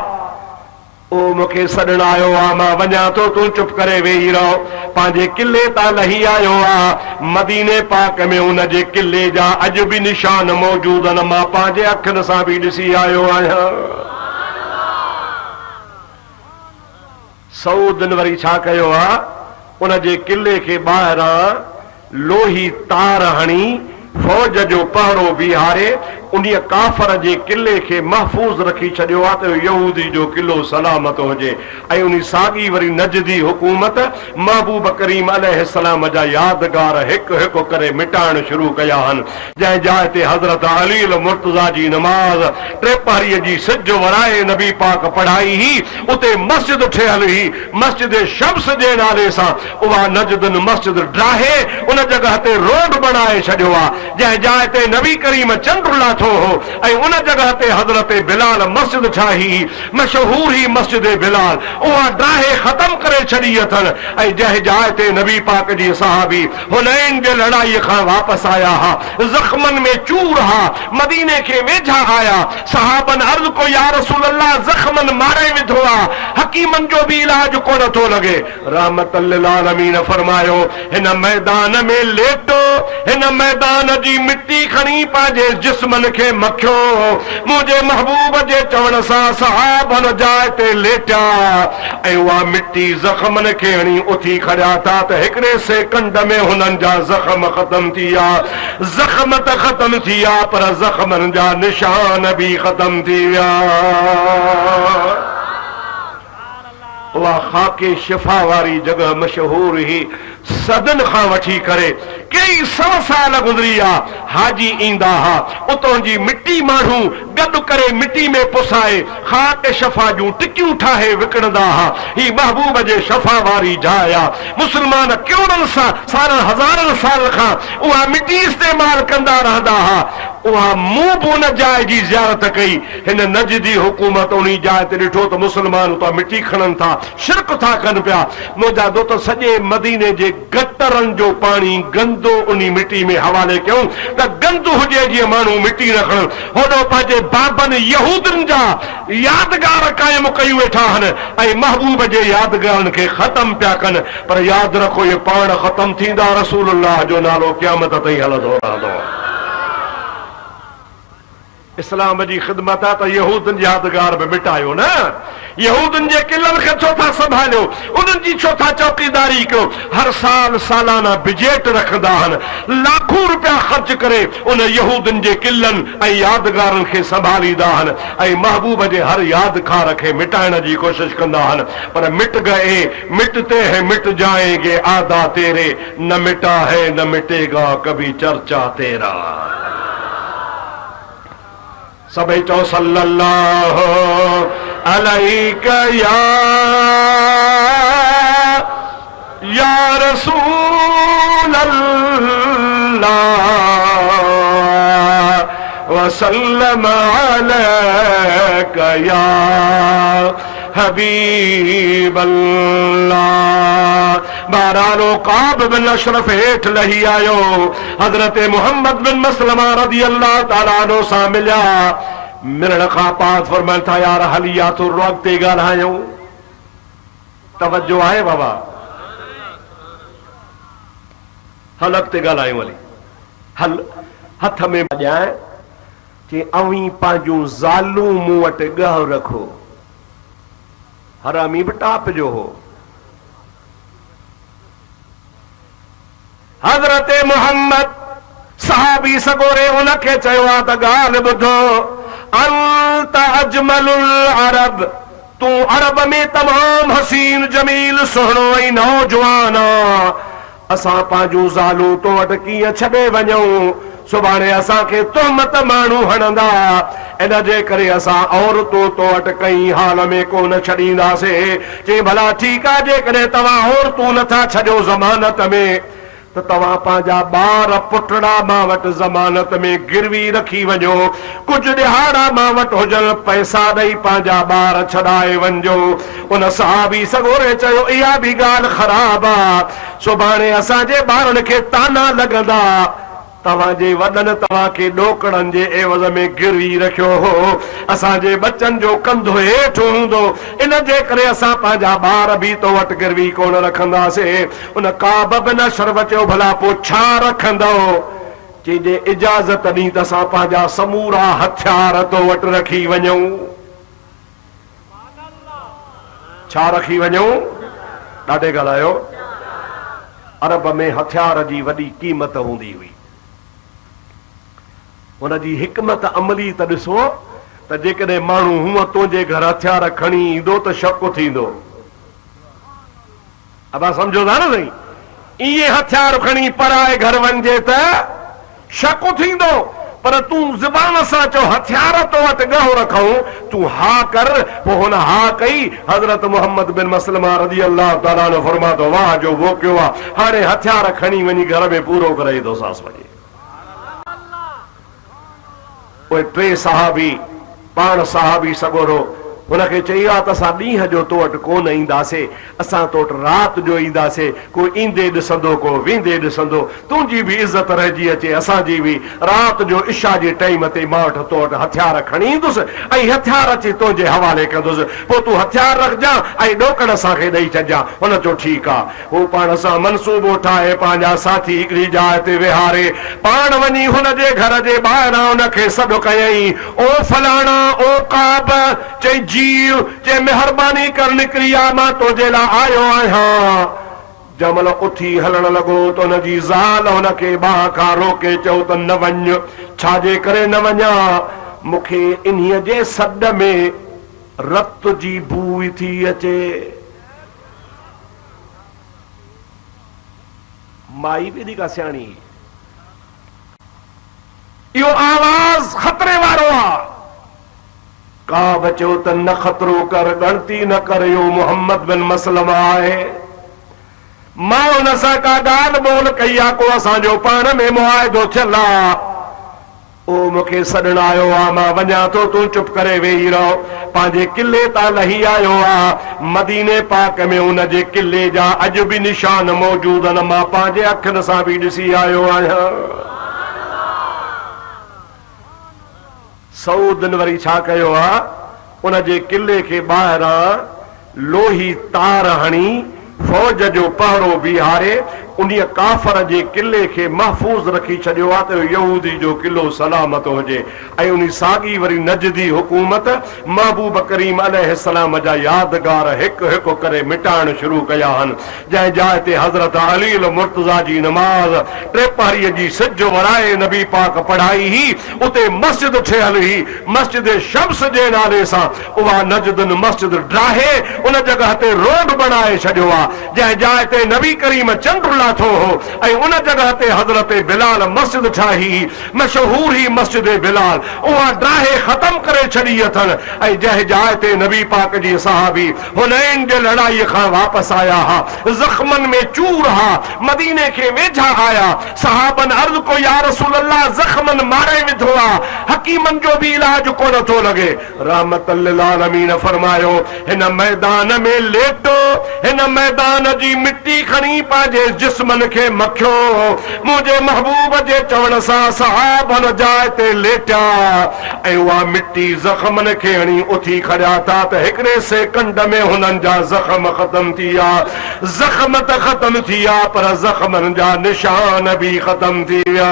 ओ मूंखे सॾण आयो आहे, मां वञा थो, तूं चुप करे वेही रहो। पंहिंजे किले तां लही आयो आहे। मदीने पाक में हुनजे किले जा अॼु बि निशान मौजूद आहिनि। मां पंहिंजे अखियुनि सां बि ॾिसी आयो आहियां। सऊदन वरी छा कयो आहे, उनजे किले खे ॿाहिरां लोही तार हणी फौज जो पहरो बीहारे उन्हीअ काफ़र जे किले खे महफ़ूज़ रखी छॾियो आहे त यहूदी जो किलो सलामत हुजे। ऐं उन साॻी वरी नजदी हुकूमत महबूब करीम अलैहिस्सलाम जा यादगार हिकु हिकु करे मिटाइण शुरू कया आहिनि। जंहिं जाइ ते हज़रत अली मुर्तज़ा जी नमाज़ टेपहरीअ जी सिज वराए नबी पाक पढ़ाई ही, उते मस्जिद ठहियल हुई, मस्जिद शम्स जे नाले सां। उहा नजदन मस्जिद ड्राहे उन जॻह ते रोड बनाए छॾियो आहे। जंहिं जाइ ते नबी करीम चंड लाथो हो ऐं उन जॻह ते हज़रत बिलाल मस्जिद ठाही, मशहूर ही मस्जिद बिलाल। उहा ड्राहे ख़त्म करे छॾी अथनि। ऐं जंहिं जाइ ते नबी पाक जी सहाबी हुनैन जे लड़ाईअ खां वापसि आया हा, ज़ख्मनि में चूर हा, मदीने खे वेझा आया। सहाबन अर्ज़ को, या रसूल अल्लाह, ज़ख्मनि मारे विधो आहे, हकीमनि जो बि इलाज कोन थो लॻे। रहमतल लिल आलमीन फरमायो, हिन मैदान में लेटो, हिन मैदान जी मिट्टी खणी पंहिंजे जिस्मनि खे मखियो। मुंहिंजे महबूब जे चवण सां सहाब हुन जाइ ते लेटिया ऐं उहा मिट्टी ज़ख्मनि खे हणी उथी खड़ा था त हिकिड़े सेकंड में हुननि जा ज़ख्म ख़त्म थी विया। ज़ख्म त ख़त्म थी विया, पर ज़ख्मनि जा निशान बि ख़त्म थी विया। उहा खाके शिफा वारी जगह मशहूर ही सदन खां वठी करे कई 100 साल गुज़री आ। हाजी ईंदा हा, उतां जी मिट्टी माण्हू गॾु करे मिट्टी में पुसाए खाक शफा जूं टिकियूं ठाहे विकिणंदा हा। ही महबूब जे शफा वारी जाइ आ। मुस्लमान करोड़नि सालनि हज़ारनि साल खां उहा मिट्टी इस्तेमाल कंदा रहंदा हा। उहा मूं बि उन जाइ जी ज़ियारत कई। हिन नजदी हुकूमत उन जाइ ते ॾिठो त मुस्लमान उतां मिट्टी खणनि था, शिरक था कनि पिया। मुंहिंजा दोस्त सॼे मदीने जे गटरनि जो पाणी गंदो उन मिट्टी में हवाले कयूं त गंद हुजे जीअं माण्हू मिट्टी न खणनि। होॾो पंहिंजे बाबनि यहूदनि जा यादगार क़ाइमु कई वेठा आहिनि ऐं महबूब जे यादगारनि खे ख़त्म पिया कनि। पर यादि रखो, इहे पाण ख़त्म थींदा, रसूलुल्लाह जो नालो क़यामत ताईं हलंदो रहंदो। इस्लाम जी ख़िदमत आहे त यहूदनि जी यादगार बि मिटायो न। यहूदनि जे किलनि खे छो था संभालियो, उन्हनि जी छो था चौकीदारी कयो। हर साल सालाना बजट रखंदा आहिनि, लाखों रुपया ख़र्च करे उन यहूदनि जे किलनि ऐं यादगारनि खे संभालींदा आहिनि ऐं महबूब जे हर यादगार खे मिटाइण जी कोशिश कंदा आहिनि। पर मिट गए, मिटते हैं मिट जाएंगे आदा तेरे, न मिटा है न मिटेगा कभी चर्चा तेरा। सभई चओ सल्लल्लाहु अलैका या रसूल अल्लाह वसल्लम अलैका या हबीब अल्लाह। बारानो काब बिन अशरफ हेठ लही आयो, हजरत मोहम्मद बिन मसलमा रज़ी अल्लाह ताला अन्हु सां मिलिया। मिलण खां पास फरमाइनि था यार हलिया तो रोग ते ॻाल्हायूं। तवज्जो आहे बाबा, हलक ते ॻाल्हायूं। हली हल हथ में ॼाए चई अवी पंहिंजूं ज़ालूं मूं वटि ॻह रखो। हरामी बि टाप जो हो। हज़रत मोहम्मद सहाबी सगोरे उनखे चयो आहे त ॻाल्हि ॿुधो, अंत अजमलुल अरब, तूं अरब में तमाम हसीन जमील सुहिणो ऐं नौजवान आ। असां पंहिंजूं ज़ालूं तो वटि कीअं छॾे वञूं, सुभाणे असांखे तुहमत माण्हू हणंदा। इन जे करे असां औरतूं तो वटि कई हाल में कोन छॾींदासीं। चई भला ठीकु आहे, जेकॾहिं तव्हां औरतूं नथा छॾियो ज़मानत में त तव्हां पंहिंजा ॿार पुटड़ा मां वटि ज़मानत में गिरवी रखी वञो, कुझु ॾिहाड़ा मां वटि हुजनि, पैसा ॾेई पंहिंजा ॿार छॾाए वञो। उन सहाबी सगोरे चयो इहा बि ॻाल्हि ख़राब आहे, सुभाणे असांजे ॿारनि खे ताना लॻंदा, तव्हांजे वॾनि तव्हांखे ॾोकड़नि जे एवज़ में गिरवी रखियो हो, असांजे बचनि जो कंधो हेठि हूंदो, इन जे करे असां पंहिंजा ॿार बि तो वटि गिरवी कोन रखंदासीं। उन काब बिन अशरफ चयो भला पोइ छा रखंदो? चई जे इजाज़त ॾी त असां पंहिंजा समूरा हथियार तो वटि रखी वञूं। छा रखी वञूं? ॾाढे ॻाल्हायो। अरब में हथियार जी वॾी क़ीमत हूंदी हुई। हुनजी हिकमत अमली त ॾिसो त जेकॾहिं माण्हू हूअं तुंहिंजे घर हथियार खणी ईंदो त शक थींदो। अब सम्झो था न साईं, इहे हथियार खणी पराए घर वञे त शक थींदो। पर तूं ज़बान सां चओ हथियार तो वटि ॻह रखूं, तूं हा कर। पोइ हुन हा कई। हज़रत मोहम्मद बिन मसलमा रज़ी अल्लाह ताला अन्हु फरमातो वाह जो वो कयो आहे, हाणे हथियार खणी वञी घर में पूरो करे ईंदो सास वञे। उहे टे सहाबी पाण सहाबी सगोरो हुनखे चई आहे त असां ॾींहं जो तो वटि कोन ईंदासीं, असां तो वटि राति जो ईंदासीं। को ईंदे ॾिसंदो, को वेंदे ॾिसंदो। तुंहिंजी बि इज़त रहिजी अचे, असांजी बि। राति जो इशा जे टाइम ते मां वटि तो वटि हथियार खणी ईंदुसि ऐं हथियार अची तुंहिंजे हवाले कंदुसि। पोइ तूं हथियार रखजां ऐं ॾोकड़ असांखे ॾेई छॾजां। हुन चयो ठीकु आहे। हू पाण सां मनसूबो ठाहे पंहिंजा साथी हिकिड़ी जाइ ते विहारे पाण वञी हुनजे घर जे ॿाहिरां हुनखे सॾु कयईं, ओ फलाणा ओ काब। चई जीव, जे मेहरबानी कर निकिरी आ, मां तुंहिंजे लाइ आयो आहियां। जमल उथी हलण लॻो त हुनजी ज़ाल हुनखे बाहि खां रोके चयो त न वञ। छाजे करे न वञा? मूंखे इन्हीअ जे सॾ में रत जी बूइ थी अचे। माई बि एॾी का सियाणी, इहो आवाज़ खतरे वारो आहे। का बचो त न खतरो कर, गणती न कर, यो मोहम्मद बिन मसलमा आहे। मां हुन सां का ॻाल्हि ॿोल कई आहे, को असांजो पाण में मुआइदो थियल आहे। ओ मूंखे सॾण आयो आहे, मां वञा थो, तूं चुप करे वेही रहो। पंहिंजे किले तां लही आयो आहे। मदीने पाक में हुनजे किले जा अॼु बि निशान मौजूद आहिनि। मां पंहिंजे अखियुनि सां बि ॾिसी आयो आहियां। सऊदन वरी छा कयो आहे, उनजे किले खे ॿाहिरां लोही तार हणी फौज जो पहरो बीहारे उन्हीअ काफ़र जे किले खे महफ़ूज़ रखी छॾियो आहे त यहूदी जो किलो सलामत हुजे। ऐं उन साॻी वरी नजदी हुकूमत महबूब करीम अलैहिस्सलाम जा यादगार हिकु हिकु करे मिटाइण शुरू कया आहिनि। जंहिं जाइ ते हज़रत अली मुर्तज़ा जी नमाज़ टे पहरीअ जी सिज वराए नबी पाक पढ़ाई ही, उते मस्जिद ठहियल हुई मस्जिद शम्स जे नाले सां। उहा नजदन मस्जिद ड्राहे उन जगह ते रोड बनाए छॾियो आहे। जंहिं जाइ ते नबी करीम चंड लाथो हो ऐं उन जगह ते हज़रत बिलाल मस्जिद ठाही, मशहूर ही मस्जिद बिलाल, उहा ड्राहे ख़त्म करे छॾी अथनि। ऐं जंहिं जाइ ते नबी पाक जी सहाबी हुनैन जे लड़ाई खां वापसि आया हा, ज़ख्मनि में चूर हा, मदीने खे वेझा आया। सहाबन अर्ज़ को या रसूल अल्लाह ज़ख्मनि मारे विधो आहे, हकीमनि जो बि इलाज कोन थो लॻे। रहमतल लिल आलमीन फरमायो हिन मैदान में लेटो, हिन मैदान जी मिट्टी खणी पंहिंजे जिस्मनि खे मखियो। मुंहिंजे महबूब जे चवण सां सहाबन जाइ ते लेटिया ऐं उहा मिट्टी ज़ख्मनि खे हणी उथी खड़ा था त हिकिड़े सेकंड में हुननि जा ज़ख्म ख़त्म थी विया। ज़ख्म त ख़त्म थी विया पर ज़ख्मनि जा निशान बि ख़त्म थी विया।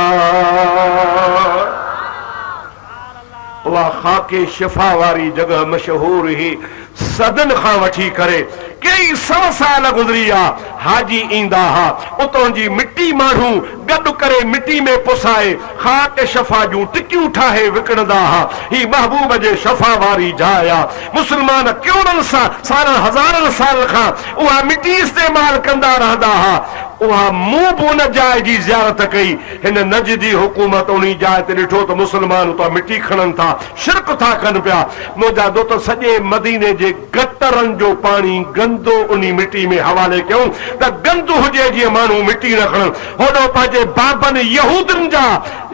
उहा खाके शिफा वारी जगह मशहूर ही सदन खां वठी करे कई 100 साल गुज़री आ। हाजी ईंदा हा, उतां जी मिट्टी माण्हू गॾु करे मिट्टी में पुसाए खाक शफ़ा जूं टिकियूं ठाहे विकिणंदा हा। ही महबूब जे शफ़ा वारी जाइ आ। मुस्लमान करोड़नि सालनि हज़ारनि साल खां उहा मिट्टी इस्तेमाल कंदा रहंदा हा। उहा मूं बि उन जाइ जी ज़ियारत कई। हिन नजदी हुकूमत उन जाइ ते ॾिठो त मुस्लमान उतां मिट्टी खणनि था, शिरक था कनि पिया। मुंहिंजा दोस्त सॼे मदीने जे गटरनि जो पाणी गंदो उन मिट्टी में हवाले कयूं त गंदो हुजे जीअं माण्हू मिट्टी न खणनि। होॾो पंहिंजे बाबनि यहूदनि जा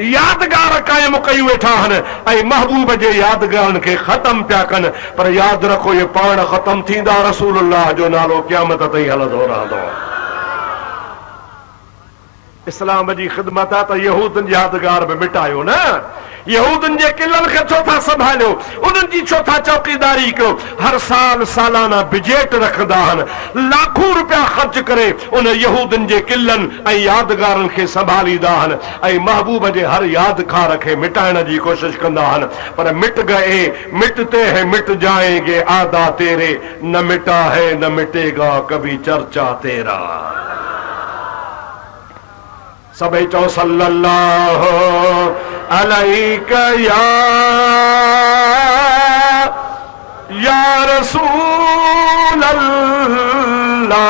यादगार क़ाइम कयूं वेठा आहिनि ऐं महबूब जे यादगारनि खे ख़त्म पिया कनि। पर यादि रखो इहे पाण ख़त्म थींदा, रसूलुल्लाह जो नालो क़यामत ताईं हलंदो रहंदो। इस्लाम जी ख़िदमत आहे त यहूदनि जी यादगार में मिटायो न। यहूदनि जे किलनि खे छो था संभालियो, उन्हनि जी छो था चौकीदारी कयो। हर साल सालाना बजट रखंदा आहिनि, लाखों रुपया ख़र्च करे उन यहूदनि जे किलनि ऐं यादगारनि खे संभालींदा आहिनि ऐं महबूब जे हर यादगार खे मिटाइण जी कोशिश कंदा आहिनि। पर मिट गए मिटते हैं मिट जाएंगे आदा तेरे, न मिटा है न मिटेगा कभी चर्चा तेरा। सभई चओ सल्लल्लाहु अलैका या रसूल अल्लाह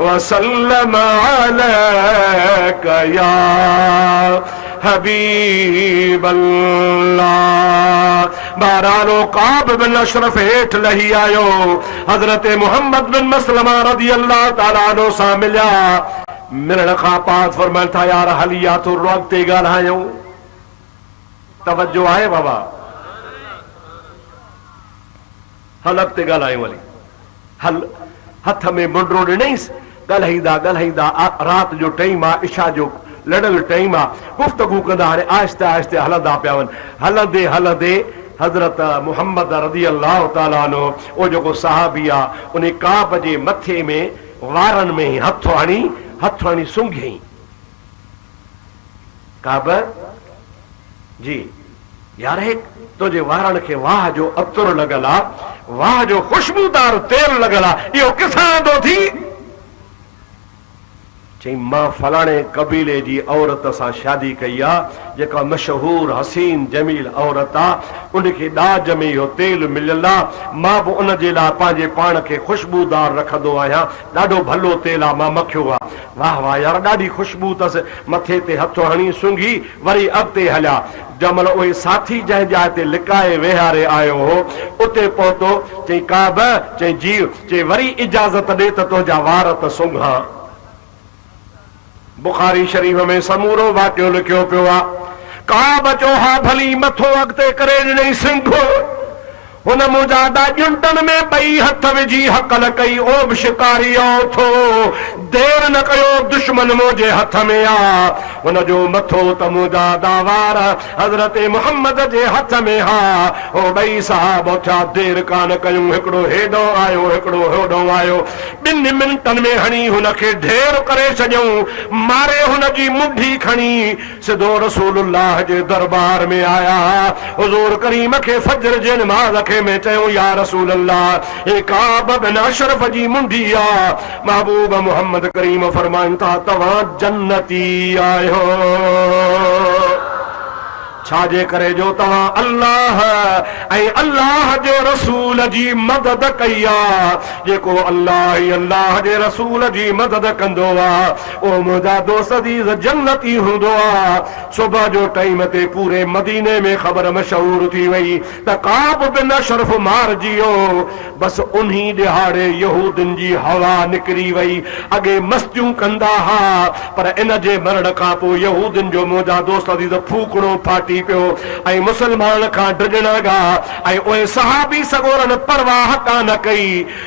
वसल्लम अलैका या हबीब अल्लाह। बारानो काब बिन अशरफ हेठ लही आयो, हजरत मोहम्मद बिन मसलमा रज़ी अल्लाह ताला अन्हु सां मिलिया। मिलण खां पास फरमाइनि था यार हली या तो रोग ते ॻाल्हायूं। तवज्जो आहे बाबा, हलक ते ॻाल्हायूं। हली हल हथ में मुंडो ॾिनईंसि, ॻाल्हाईंदा ॻाल्हाईंदा राति जो टाइम आहे, इशा जो लड़ल टाइम आहे, गुफ़्तगू कंदा हाणे आहिस्ते आहिस्ते हलंदा पिया वञनि। हलंदे हलंदे हज़रत मुहम्मद रज़ी अल्लाह ताला अन्हु उहो जेको सहाबी आहे उन काब जे मथे में वारनि में हथु हणी सूंघियईं। काब जी यार तुंहिंजे वारनि खे वाह जो अतुर लॻल आहे, वाह जो ख़ुशबूदार तेल लॻल आहे, इहो किथां ईंदो थी? चई मां फलाणे कबीले जी औरत सां शादी कई आहे, जेका मशहूर हसीन जमील औरत आहे, उनखे ॾाज में इहो तेल मिलियल आहे। मां बि उन जे लाइ पंहिंजे पाण खे ख़ुशबूदार रखंदो आहियां, ॾाढो भलो तेल आहे, मां मखियो आहे। वाह वाह यार ॾाढी ख़ुशबू अथसि। मथे ते हथु हणी सूंघी वरी अॻिते हलिया। जमल उहे साथी जंहिं जाइ ते लिकाए विहारे आयो हो उते पहुतो। चई काब, चई जी, चई वरी इजाज़त ॾे त तुंहिंजा वार त सूंघां। बुखारी शरीफ़ में समूरो वाक़ियो लिखियो पियो आहे। काब चयो हा भली, मथो अॻिते करे ॾिनई सिंघो। हुन मुजादा जुंटन में बई हथ विझी हकल कई ओ बि शिकारियो थो देर न कयो दुश्मन मुझे हथ में आ हुन जो मथो त मुजादा वार हज़रत मोहम्मद जे हथ में हा ओ बई साहब छा देर कान कयूं हिकिड़ो हेॾो आयो हिकिड़ो होॾो आयो 2 मिंटनि में हणी हुनखे ढेर करे छॾियऊं मारे हुन जी मुंडी खणी सिधो रसूलुल्लाह जे दरबार में आया हुज़ूर करीम खे फजर जे नमाज़ में चयो या रसूल अल्लाह ए काब बिन अशरफ जी मुंडी आ महबूब मोहम्मद करीम फरमाइन था तवां जन्नती आयो छाजे करे जो तवां अल्लाह ऐं अल्लाह जे रसूल जी मदद कई आ जेको अल्लाह जे रसूल जी मदद कंदो आ ओ मुंहिंजा दोस्त अज़ीज़ जन्नती हूंदो आ सुबह जो टाइम ते पूरे मदीने में ख़बर मशहूर थी वई त काब बिन अशरफ मारिजी वियो बस उन्ही ॾिहाड़े यहूदनि जी हवा निकिरी वई अॻे मस्तियूं कंदा हा पर इन जे मरण खां पोइ यहूदनि जो मुंहिंजा दोस्त अज़ीज़ फूकणो फाटी पियो ऐं मुसलमान खां डिॼण गा ऐं उहे सहाबी सगोरन परवाह कान कई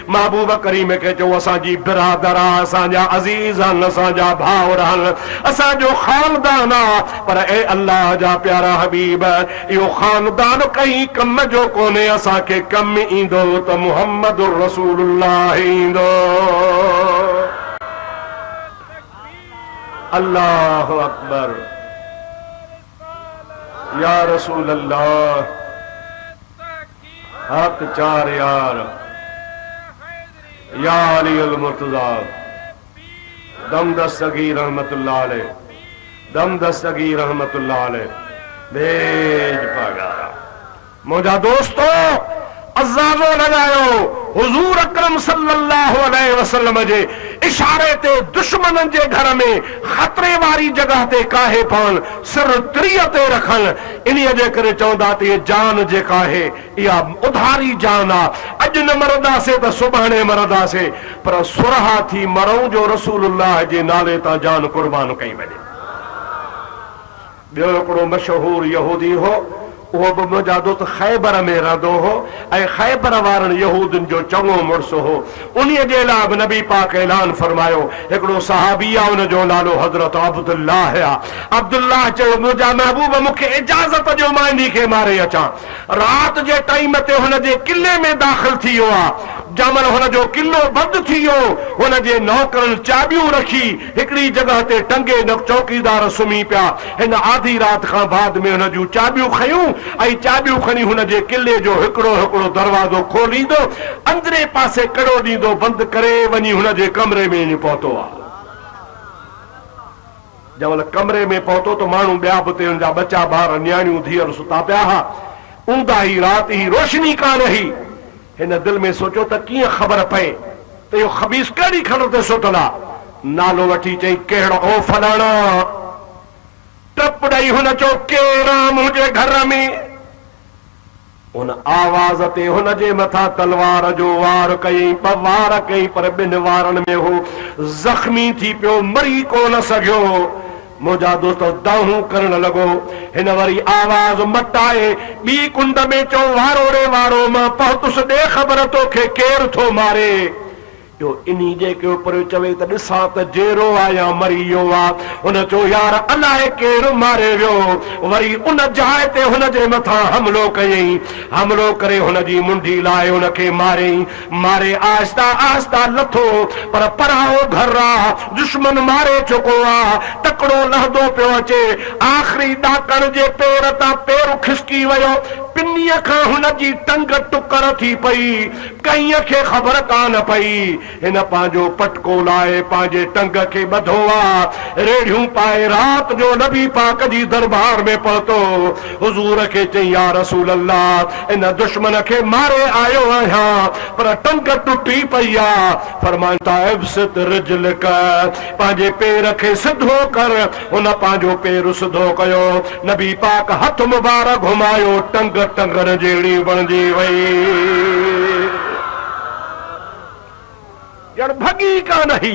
महबूब करीम खे चयो असांजी बिरादर आहे असांजा अज़ीज़ आहिनि असांजा भाउर आहिनि असांजो ख़ानदान आहे पर ए अल्लाह जा प्यारा हबीब इहो ख़ानदान कई कम जो कोन्हे असांखे कम ईंदो त मुहम्मद रसूलुल्लाह ईंदो अल्लाहु अकबर या रसूल अल्लाह हक चार यार या अली अल मुर्तज़ा दम दस्तगी रहमतुल्लाह अलैह दम दस्तगी रहमतुल्लाह अलैह भेज पगारा मुंहिंजा दोस्तों अज़ाज़ो लगायो हुजूर अकरम सल्लल्लाहु अलैहि वसल्लम जे इशारे ते दुश्मनन जे घर में खतरे वारी जगह ते काहे पान सिर त्रीअ ते रखन इन्हीअ जे करे चवंदा त जान जेका आहे इहा उधारी जान आहे अॼु न मरंदासीं त सुभाणे मरंदासीं पर सुरहा थी मरूं जो रसूलुल्लाह जे नाले तां जान कुर्बान कई वञे ॿियो हिकिड़ो मशहूर यहूदी हो उहो बि मुंहिंजा दोस्त ख़ैबर में रहंदो हो ऐं ख़ैबर वारनि यहूदनि जो चङो मुड़ुसु हो उन्हीअ जे लाइ बि नबी पाक ऐलान फरमायो हिकिड़ो सहाबी आहे उन जो नालो हज़रत अब्दुल्लाह आहे अब्दुल्लाह चयो मुंहिंजा महबूब मूंखे इजाज़त ॾियो मां इन्ही खे मारे अचां राति जे टाइम ते हुन जे किले में दाख़िल थी वियो आहे जमल हुन जो किलो बंदि थी वियो हुन जे नौकरनि चाबियूं रखी हिकिड़ी जगह ते टंगे न चौकीदार सुम्ही पिया हिन आधी राति खां बाद में हुन जूं चाबियूं खयूं ऐं चाबियूं खणी हुन जे किले जो हिकिड़ो हिकिड़ो दरवाज़ो खोलींदो अंदरे पासे कड़ो ॾींदो बंदि करे वञी हुन जे कमरे में वञी पहुतो आहे जमल कमरे में पहुतो त माण्हू ॿिया बि हुते हुनजा बचा ॿार न्याणियूं धीअर सुता पिया हा ऊंदा ही राति ही रोशनी कान ही हिन दिल में सोचो त कीअं ख़बर पए त इहो ख़बीस कहिड़ी खण ते सुतल आहे नालो वठी चई कहिड़ो ओ फलाणा टप ॾेई हुन चयो केरु मुंहिंजे घर में हुन आवाज़ ते हुन जे मथां तलवार जो वार कई ॿ वार कई पर 2 वारनि में हो ज़ख़्मी थी पियो मरी कोन सघियो मुंहिंजा दोस्त दाहूं करण लॻो हिन वरी आवाज़ मटाए ॿी कुंड में चयो वारो रे वारो मां पहुतुसि ॾे ख़बर तोखे केरु थो मारे इहो इन्ही जे के ऊपर चवे त ॾिसां त जेरो आया मरी वियो आहे हुन चयो यार अलाए केरु मारे वियो वरी उन जाइ ते हुन जे मथां हमिलो कयईं हमिलो करे हुन जी मुंडी लाए हुनखे मारियईं मारे आहिस्ता आहिस्ता लथो पर पराओ घर आहे दुश्मन मारे चुको आहे तकिड़ो लहंदो पियो अचे आख़िरी ॾाकण जे पेर तां पेर खिसकी वियो पिनीअ खां हुन जी टंग टुकर थी पई कंहिं खे ख़बर कान पई हिन पंहिंजो पटको लाए पंहिंजे टंग खे ॿधो आहे रेड़ियूं पाए राति जो नबी पाक जी दरबार में पहुतो हुज़ूर खे चई या रसूल अल्लाह इन दुश्मन खे मारे आयो आहियां पर टंग टुटी पई आहे फरमाइनि था इब्सित रिजलक पंहिंजे पेर खे सिधो कर हुन पंहिंजो पेर सिधो कयो नबी पाक हथ मुबारक घुमायो टंग टंगर जहिड़ी बणिजी वई ॼण भॻी कान ही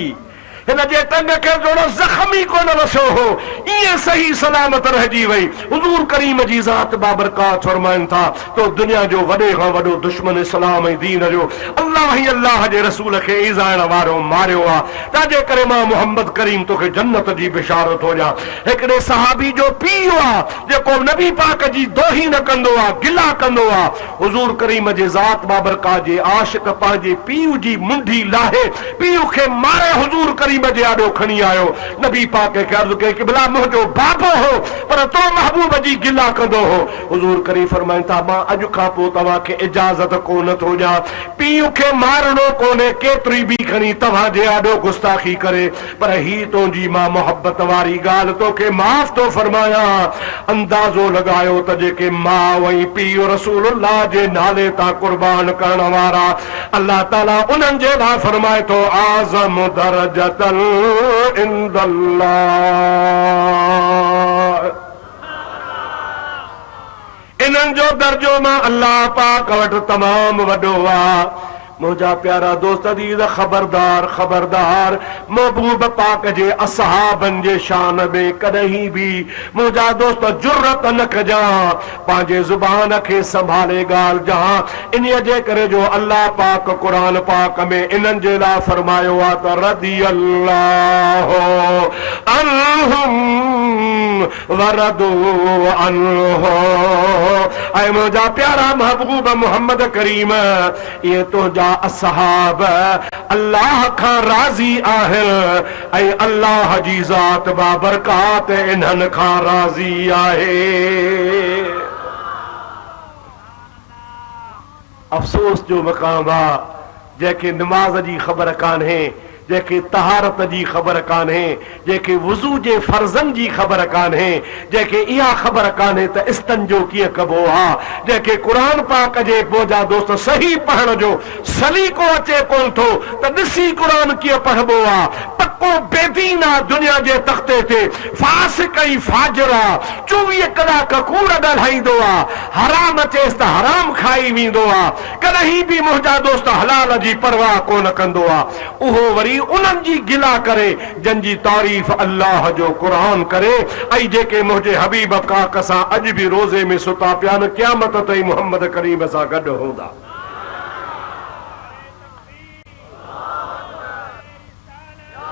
हिन जे टंग खे जोड़ो ज़ख़्मी कोन रसियो हो, ईअं सही सलामत रहिजी वई। हुज़ूर करीम जी ज़ात बाबरकात फरमाइनि था तो दुनिया जो वॾे खां वॾो दुश्मन इस्लाम ऐं दीन जो अल्लाह ई अल्लाह जे रसूल खे ईज़ाइण वारो मारियो आहे। तंहिंजे करे मां मोहम्मद करीम तोखे जन्नत जी बिशारत हो ॾियां। हिकिड़े सहाबी जो पीउ आहे जेको नबी पाक जी दोही न कंदो आहे, गिला कंदो आहे। हुज़ूर करीम जे ज़ात बाबरकात जे आशिक़ पंहिंजे पीउ जी मुंडी लाहे पीउ खे मारे हुज़ूर करीम जे आॾो खणी आयो। नबी पाक खे अर्ज़ु कई कि भला मुंहिंजो बाबो हो पर तो महबूब जी गिला कंदो हो। हुज़ूर करीम फरमाइनि था मां अॼु खां पोइ तव्हांखे इजाज़त कोन थो ॾियां, पीउ खे मारणो कोन्हे केतिरी बि खणी तव्हांजे आॾो गुस्ताखी करे, पर ही तुंहिंजी मां मोहब्बत वारी ॻाल्हि तोखे माफ़ थो फरमायां। अंदाज़ो लॻायो त जेके माउ ऐं पीउ रसूलुल्लाह जे नाले तां कुर्बान करण वारा अल्लाह ताला उन्हनि जे लाइ फरमाए थो आज़म दरजतल इंदल्लाह, इन्हनि जो दर्जो मां अल्लाह पाक वटि तमामु वॾो आहे। मुंहिंजा प्यारा दोस्त अज़ीज़, खबरदार खबरदार, महबूब पाक जे असहाबनि जे शान में कॾहिं बि मुंहिंजा दोस्त जुर्रत न कजां, पंहिंजे ज़ुबान खे संभाले ॻाल्हि जहां। इन्हीअ जे करे जो अल्लाह पाक क़ुरान पाक में इन्हनि जे लाइ फरमायो आहे त रदियल्लाहु अन्हुम वरदू अन्हु। ऐं मुंहिंजा प्यारा महबूब मोहम्मद करीम, इहे तुंहिंजा असहाब अल्लाह खां राज़ी आहिनि ऐं अल्लाह जी ज़ात बाबरकात इन्हनि खां राज़ी आहे। अफ़सोस जो मक़ाम आहे जंहिंखे नमाज़ जी ख़बर कान्हे, जंहिंखे तहारत जी ख़बर कान्हे, जंहिंखे वुज़ू जे फर्ज़नि जी ख़बर कान्हे, जंहिंखे इहा ख़बर कान्हे त इस्तंजो कीअं कबो आहे, जंहिंखे क़ुरान पाक जे मुंहिंजा दोस्त सही पढ़ण जो सलीक़ो अचे कोन थो त ॾिसी क़ुरान कीअं पढ़बो आहे। पको बेदीन आहे दुनिया जे तख़्ते ते, फासिक ऐं फाजिर आहे, 24 कलाक कूड़ ॻाल्हाईंदो आहे, हराम अचेसि त हराम खाई वेंदो आहे, कॾहिं बि मुंहिंजा दोस्त हलाल जी परवाह कोन कंदो आहे। उहो वरी उन्हनि जी गिला करे जंहिंजी तारीफ़ अल्लाह जो क़ुरान करे ऐं जेके मुंहिंजे हबीब पाक सां अॼु बि रोज़े में सुता पिया न, क़यामत ताईं मोहम्मद करीम सां गॾु हूंदा।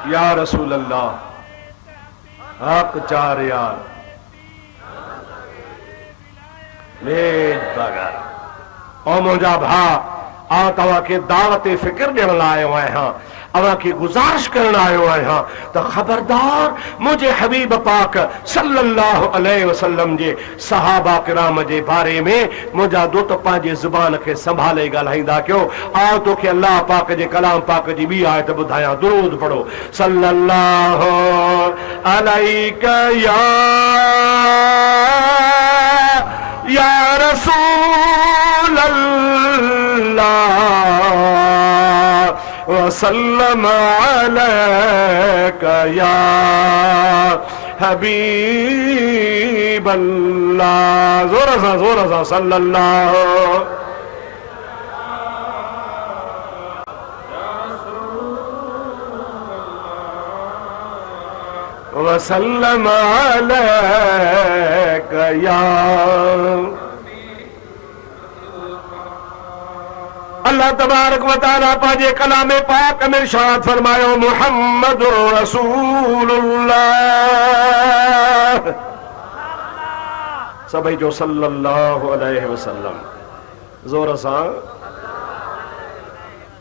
या रसूल अल्लाह, हक़ चार यार लेज बगर। ओ मुंहिंजा भाउ, आ तव्हांखे दावत फ़िक्र ॾियण लाइ आयो आहियां, अव्हांखे गुज़ारिश करण आयो आहियां त खबरदार मुंहिंजे हबीब पाक सल्लल्लाहु अलैहि वसल्लम जे सहाबा किराम जे बारे में मुंहिंजा दोस्त पंहिंजे ज़ुबान खे संभाले ॻाल्हाईंदा कयो। आओ तोखे अल्लाह पाक जे कलाम पाक जी ॿी आयत ॿुधायां, दुरूद पढ़ो। सल्लल्लाहु अलैका या रसूल अल्लाह वसल्लम अलैका या हबीब अल्लाह। जोर सा सल्लल्लाहु वसल्लम अलैका या। अल्लाह तबारक व तआला पंहिंजे कलाम पाक में इरशाद फरमायो, मुहम्मदुर रसूलुल्लाह। सभई जो सल्लल्लाहु अलैहि वसल्लम जोर सां।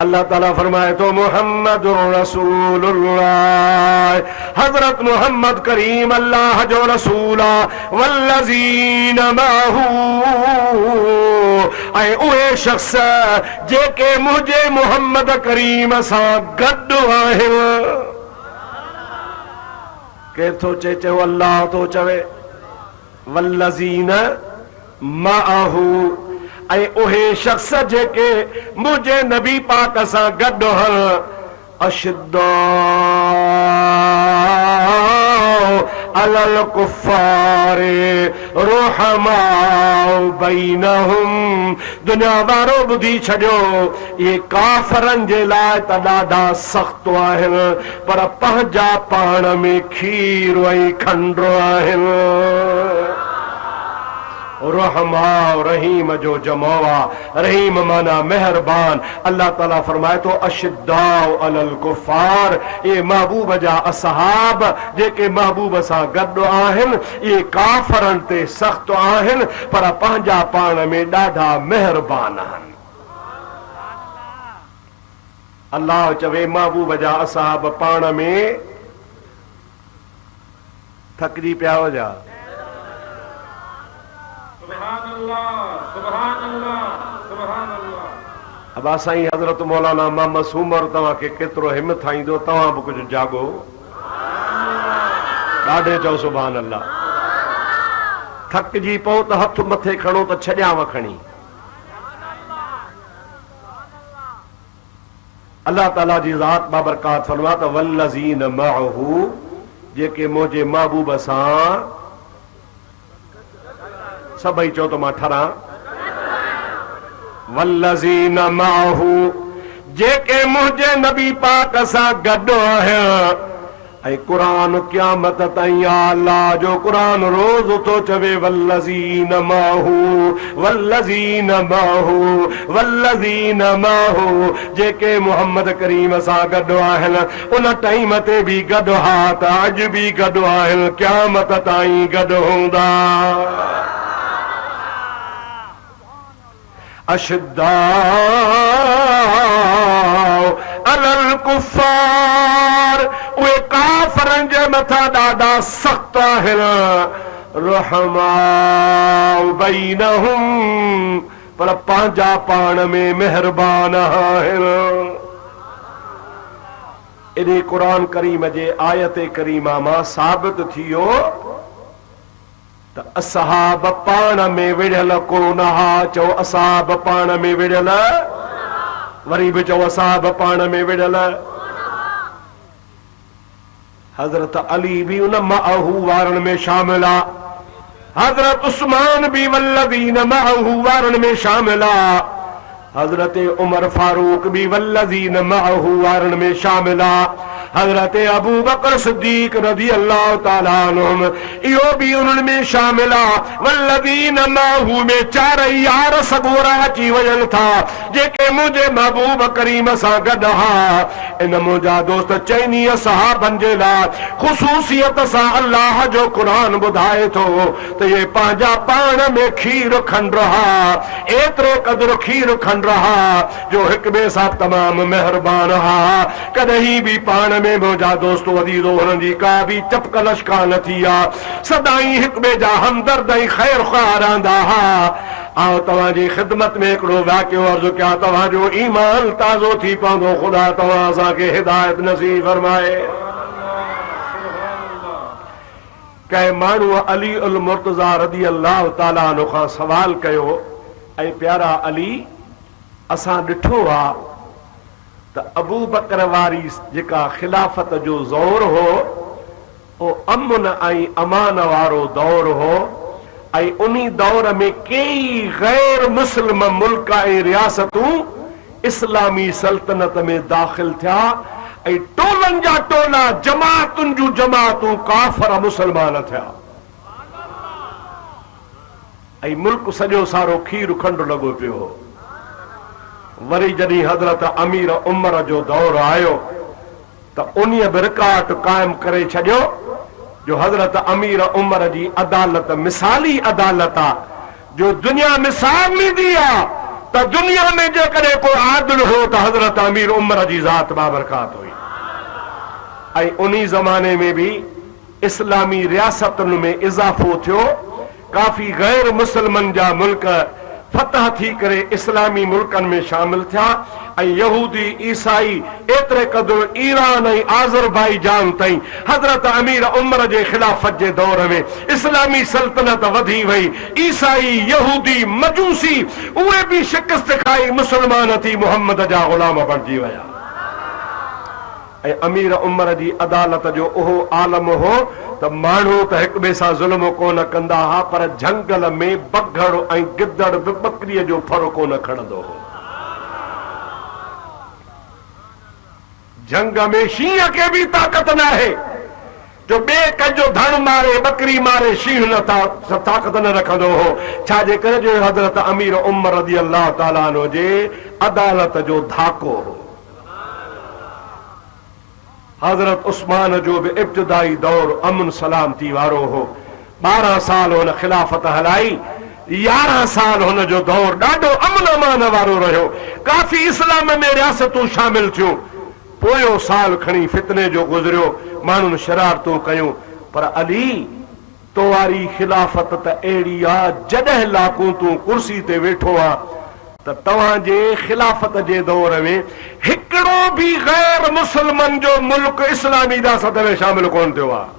अल्लाह ताला फरमाए तो मुहम्मदुर रसूलुल्लाह, हजरत मोहम्मद करीम अल्लाह जो रसूल वल्लज़ीन माहू, ऐं उहे शख्स जेके मुंहिंजे मोहम्मद करीम सां गॾु आहिनि। केर थो चए अल्लाह थो चवे वल्लज़ीन माहू, ऐं उहे शख्स जेके मुंहिंजे नबी पाक सां गॾु हल। अशिद्दाउ अलल कुफ़ार रुहमाउ बैनहुम। दुनिया वारो ॿुधी छॾियो, ये काफ़रनि जे लाइ त ॾाढा सख़्त आहिनि, पर पंहिंजा पाण में खीर ऐं खंडु आहिनि। रहमा रहीम जो जमोआ, रहीम माना मेहरबान। अल्लाह ताला फरमाए तो अशिद्दाउ अलल कुफ़ार, ये महबूब जा असहाब जेके महबूब सां गॾु आहिनि, ये काफ़रनि ते सख़्त आहिनि, पर पंहिंजा पाण में ॾाढा मेहरबान आहिनि। अल्लाह चवे महबूब जा असहाब पाण में थकिजी पिया हो जा। अब साईं हज़रत मौलाना मोहम्मद सूमर तव्हांखे केतिरो हिमत आईंदो, तव्हां बि कुझु जागो। ॾाढे चओ सुभान अल्लाह। थकिजी पओ त हथ मथे खणो त छॾियांव खणी। अल्लाह ताला जी ज़ात बाबरकात फरमा त वल्लज़ीन मअहू, जेके मुंहिंजे महबूब सां सभई चओ त मां ठरां। वल्लज़ीन मअहू, जेके मुंहिंजे नबी पाक सां गॾु आहिनि। ऐं क़ुरान क़यामत ताईं अल्लाह जो क़ुरान रोज़ थो चवे वल्लज़ीन मअहू, वल्लज़ीन मअहू, वल्लज़ीन मअहू, जेके मोहम्मद करीम सां गॾु आहिनि। उन टाइम ते बि गॾु हा त अॼु बि गॾु आहिनि, क़यामत ताईं गॾु हूंदा। अशिद्दाउ अलल कुफ़ार, उहे काफ़रनि जे मथां ॾाढा सख़्त आहिनि। रहमाउ बैनहुम, पर पंहिंजा पाण में मेहरबान आहिनि। इन क़ुरान करीम जे आयत करीमा मां साबित थियो त असहाब पाण में विढ़ियल कोन हा। चओ असहाब पाण में विढ़ियल, वरी बि चओ असहाब पाण में विढ़ियल। हज़रत अली भी उन मअहू वारनि में शामिल आ, हज़रत उस्मान भी वल्लज़ीन मअहू वारनि में शामिल आ, हज़रत उमर फारूक भी वल्लज़ीन मअहू वारनि में शामिल आ, हज़रत अबू बकर सिद्दीक रज़ी अल्लाह ताला अन्हुम इहो भी उन्हनि में शामिल आ। वल्लज़ीन मअहू में चारई यार सगोरा अची वञनि था, जेके मुंहिंजे महबूब करीम सां गॾु हा। इन मुंहिंजा दोस्त चइनी सहाबनि जे लाइ ख़ुसूसियत सां अल्लाह जो क़ुरान ॿुधाए थो त इहे पंहिंजा पाण में खीर खंड रहा, एतिरो क़दुरु खीर खंड रहा जो हिक ॿिए सां तमामु मेहरबान हा। कॾहिं बि पाण में मुंहिंजा दोस्त अज़ीज़ो हुननि जी का बि चपकलश कान थी आहे, सदाई हिक ॿिए जा हमदर्द ऐं ख़ैर ख़्वाह रहंदा हा। आओ तव्हांजी ख़िदमत में हिकिड़ो वाक़ियो अर्ज़ु कयां, तव्हांजो ईमान ताज़ो थी पवंदो। ख़ुदा तव्हां असांखे हिदायत नसीब फरमाए। कंहिं माण्हूअ अली उल मुर्तज़ा रज़ी अल्लाह ताला अन्हु खां सवाल कयो, ऐं प्यारा अली, असां ॾिठो आहे त अबू बकर वारी जेका खिलाफ़त जो ज़ोर हो, ओ अमन ऐं अमान वारो दौर हो, ऐं उन्ही दौर में कई गैर मुस्लिम मुल्क ऐं रियासतूं इस्लामी सल्तनत में दाख़िल थिया, ऐं टोलनि जा टोला, जमातुनि जूं जमातूं काफ़र मुसलमान थिया, ऐं मुल्क सॼो सारो खीर खंडु लॻो पियो। वरी जॾहिं हज़रत अमीर उमर जो दौर आयो त उन्हीअ बि रिकॉर्ड कायम करे छॾियो जो हज़रत अमीर उमर जी अदालत मिसाली अदालत आ, जो दुनिया मिसाल ॾींदी आहे त दुनिया में जेकॾहिं को आदिल हो त हज़रत अमीर उमर जी ज़ात बाबरकात हुई। ऐं उन्ही ज़माने में भी इस्लामी रियासतुनि में इज़ाफ़ो थियो, काफ़ी गैर मुसलमान जा मुल्क फतह थी करे इस्लामी मुल्कनि में शामिल थिया, ऐं यहूदी ईसाई एतिरे क़दुरु ईरान ऐं आज़रबाईजान ताईं हज़रत अमीर उमर जे ख़िलाफ़त जे दौर में इस्लामी सल्तनत वधी वई। ईसाई, यहूदी, मजूसी उहे बि शिकस्त खाई मुसलमान थी मुहम्मद जा ग़ुलाम बणिजी विया। अमीर उमर जी अदालत जो उहो आलम हो त माण्हू त हिक ॿिए सां ज़ुल्म कोन कंदा हुआ, पर झंगल में बघड़ ऐं गिदड़ बि बकरीअ जो फर कोन खणंदो हो। जंग में शींहं खे बि ताक़त न आहे जो ॿिए कंहिंजो धण मारे, बकरी मारे, शींहं न ताक़त न रखंदो हो। छाजे करे जो हज़रत अमीर उमर रज़ी अल्लाह ताला अन्हु जे अदालत जो धाको हो। हज़रत उस्मान जो बि इब्तिदाई दौर अमन सलामती वारो हो। 12 साल हुन खिलाफ़त हलाई, 11 साल हुन जो दौर ॾाढो अमन अमान वारो रहियो। काफ़ी इस्लाम में रियासतूं शामिल थियूं। पोयों साल खणी फितने जो गुज़रियो, माण्हुनि शरारतूं कयूं, पर अली तो वारी खिलाफ़त त अहिड़ी आहे, जॾहिं लाकूं तूं कुर्सी ते वेठो आहे त तव्हांजे खिलाफ़त जे दौर में हिकिड़ो बि गैर मुसलमान जो मुल्क इस्लामी रियासत में शामिल कोन थियो आहे।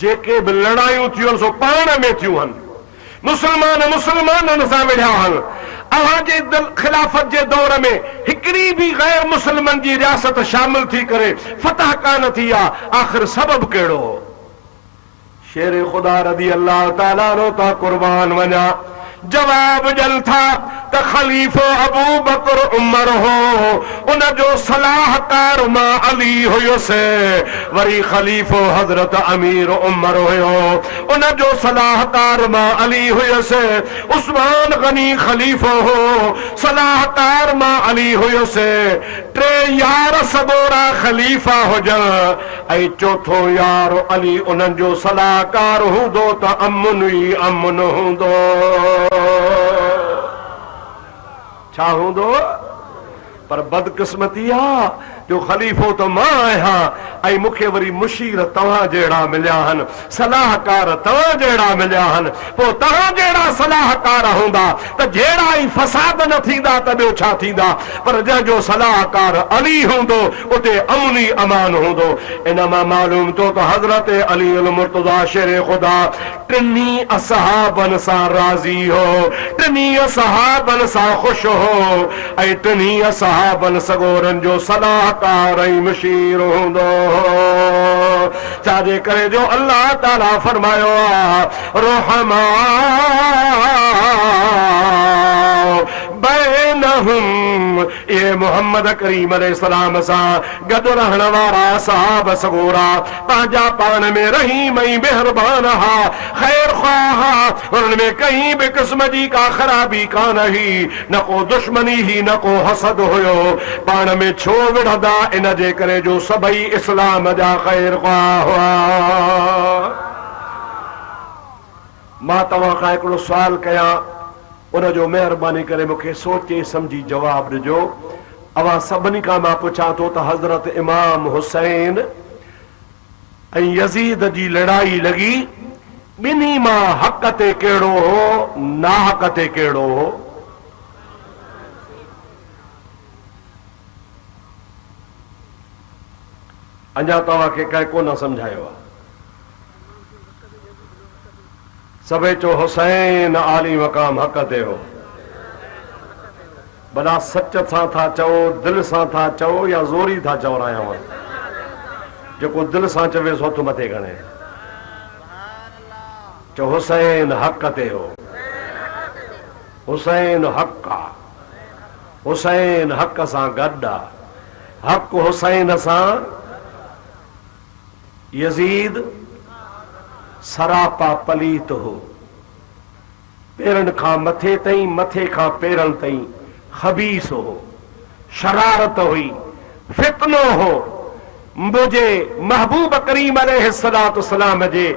जेके बि लड़ायूं थियूं सो पाण में थियूं आहिनि, मुसलमाननि सां विढ़िया आहिनि। अव्हांजे खिलाफ़त जे दौर में हिकिड़ी बि गैर मुसलमान जी रियासत शामिल थी करे फतह कान थी आहे। आख़िर सबब कहिड़ो? शेर ख़ुदा रज़ी अल्लाह ताला अन्हु तां कुर्बान वञा, जवाब ॾियनि था त ख़लीफ़ो अबू बकर उमर हो, उन जो सलाहकार मां अली हुयुसि। वरी ख़लीफ़ो हज़रत अमीर उमर हुयो, उन जो सलाहकार मां अली हुयुसि। उस्मान गनी ख़लीफ़ो हो, सलाहकार मां अली हुयुसि। 3 यार सगोरा ख़लीफ़ा हुजनि ऐं चौथो यार अली उन्हनि जो सलाहकार हूंदो त अमन ई अमन हूंदो। छा हूंदो? पर बदकिस्मती आहे जो ख़लीफ़ो त मां आहियां ऐं मूंखे वरी मुशीर तव्हां जहिड़ा मिलिया आहिनि, सलाहकार तव्हां जहिड़ा मिलिया आहिनि। पोइ तव्हां जहिड़ा सलाहकार हूंदा त जहिड़ा ई फसाद न थींदा त ॿियो छा थींदा। पर जंहिंजो सलाहकार अली हूंदो उते अमन ई अमान हूंदो। इन मां मालूम थियो त हज़रत अली अल मुर्तज़ा शेर ख़ुदा टिनी असहाबनि सां राज़ी हो, टिनी असहाबनि सां ख़ुशि हो ऐं टिनी असहाबनि सगोरनि जो सलाहकार ऐं मुशीर हूंदो। छाजे करे जो अल्लाह ताला फरमायो आहे रहमा बैनहुम, ये मोहम्मद करीम अलैहिस्सलाम सां गॾु रहण वारा सहाब सगोरा पंहिंजा पाण में रहीम ऐं मेहरबान हा, ख़ैर ख़्वाह। उन्हनि में कहीं बि क़िस्म जी का ख़राबी कान हुई, न को दुश्मनी ही, न को हसद हुयो। पाण में छो विढ़ंदा? इन जे करे जो सभई इस्लाम जा ख़ैर ख़्वाह हुआ। मां तव्हां खां हिकिड़ो सुवाल कयां, उन जो महिरबानी करे मूंखे सोचे सम्झी जवाब ॾिजो। अवां सभिनी खां मां पुछां थो त हज़रत इमाम हुसैन ऐं यज़ीद जी लड़ाई लॻी, ॿिन्ही मां हक़ ते कहिड़ो हो, नाहक़ ते कहिड़ो हो? अञा तव्हांखे कंहिं कोन सम्झायो आहे। सभई चो हुसैन आली मक़ाम हक़ ते हो। भला सच सां था चओ, दिलि सां था चओ या ज़ोरी था चवरायां? जेको दिलि सां चवे सो हथ मथे खणे चो हुसैन हक़ ते हो। हुसैन हक़ आहे, हुसैन हक़ सां गॾु आहे। हक़ हुसैन सां। यज़ीद सरापा पलीत हो, पेरनि खां मथे ताईं, मथे खां पेरनि ताईं खबीस हो, शरारत हुई, फितनो हो। मुंहिंजे महबूब करीम अलैहिस्सलाम जे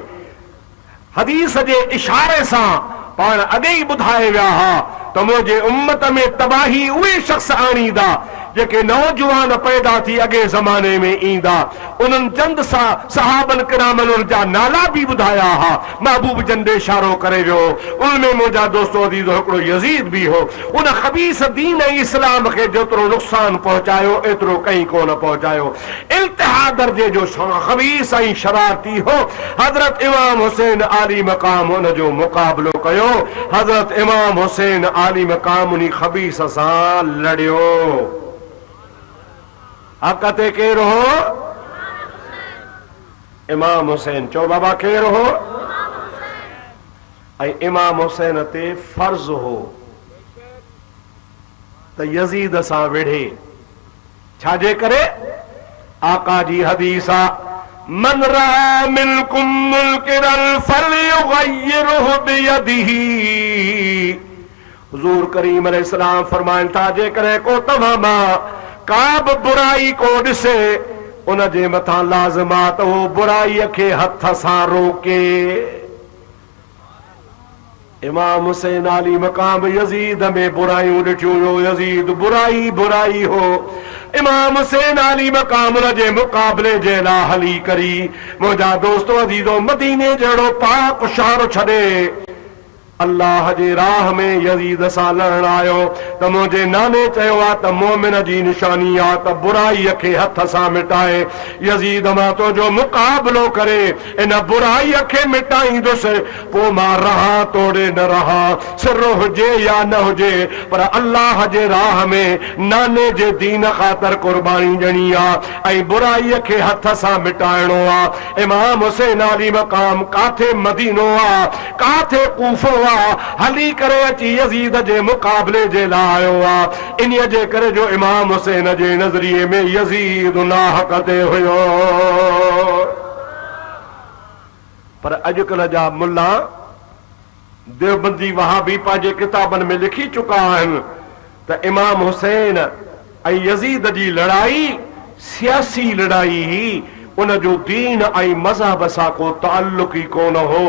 हदीस जे इशारे सां पाण अॻे ई ॿुधाए विया हुआ त मुंहिंजे उम्मत में तबाही उहे शख़्स आणींदा जेके नौजवान पैदा थी अॻे ज़माने में ईंदा। उन्हनि चंद सहाबन किरामनि जा नाला बि ॿुधाया हा। महबूब जंदे इशारो करे वियो, उनमें मुंहिंजा दोस्तो अज़ीज़ो हिकिड़ो यज़ीद बि हो। उन ख़बीस दीन ऐं इस्लाम खे जेतिरो नुक़सान पहुचायो एतिरो कहीं कोन पहुचायो। इंतिहा दर्जे जो ख़बीस ऐं शरारती हो। हज़रत इमाम हुसैन आली मक़ाम उन जो मुक़ाबिलो कयो। हज़रत इमाम हुसैन आली मक़ाम उन ख़बीस सां लड़ियो। हक़ते केर हो? इमाम हुसैन। चो बाबा केर हो? ऐं इमाम हुसैन ते फर्ज़ हो त यज़ीद सां विढ़े। छाजे करे? आका जी हदीस आहे, मन रहा मिनकुम मुनकिरन फलयुग़य्यिरहु बियदिही। हुज़ूर करीम अलैहिस्सलाम फरमाइनि था, जेकॾहिं को तव्हां मां का बि बुराई को ॾिसे, उन जे मथां लाज़िम आहे त उहो बुराईअ खे हथ सां रोके। इमाम हुसैन आली मकाम यज़ीद में बुराइयूं ॾिठियूं हुयो, यज़ीद बुराई बुराई हो। इमाम हुसैन आली मकाम उन जे मुक़ाबले जे लाइ हली करी। मुंहिंजा दोस्तो अज़ीज़ो, मदीने जहिड़ो पाक शहर छॾे अल्लाह जे राह में यज़ीद सां लड़ण आयो त मुंहिंजे नाने चयो आहे त मोमिन जी निशानी आहे त बुराईअ खे हथ सां मिटाए। यज़ीद मां तुंहिंजो मुक़ाबलो करे इन बुराईअ खे मिटाईंदुसि, पोइ मां रहा तोड़े न रहा, सिर हुजे या न हुजे, पर अल्लाह जे राह में नाने जे दीन ख़ातिर कुर्बानी ॾियणी आहे ऐं बुराईअ खे हथ सां मिटाइणो आहे। इमाम हुसैन अली मक़ाम काथे मदीनो आहे, काथे कूफो आहे, हली करे अची यज़ीद जे मुक़ाबले जे लाइ आयो आहे। इन्हीअ जे करे जो इमाम हुसैन जे नज़रिए में यज़ीद नाहक़ ते हुयो। पर अॼुकल्ह जा मुल्ला देवबंदी वहाबी पंहिंजे किताबनि में लिखी चुका आहिनि त इमाम हुसैन ऐं यज़ीद जी लड़ाई सियासी लड़ाई ही, उन जो दीन ऐं मज़हब सां को ताल्लुक ई कोन हो,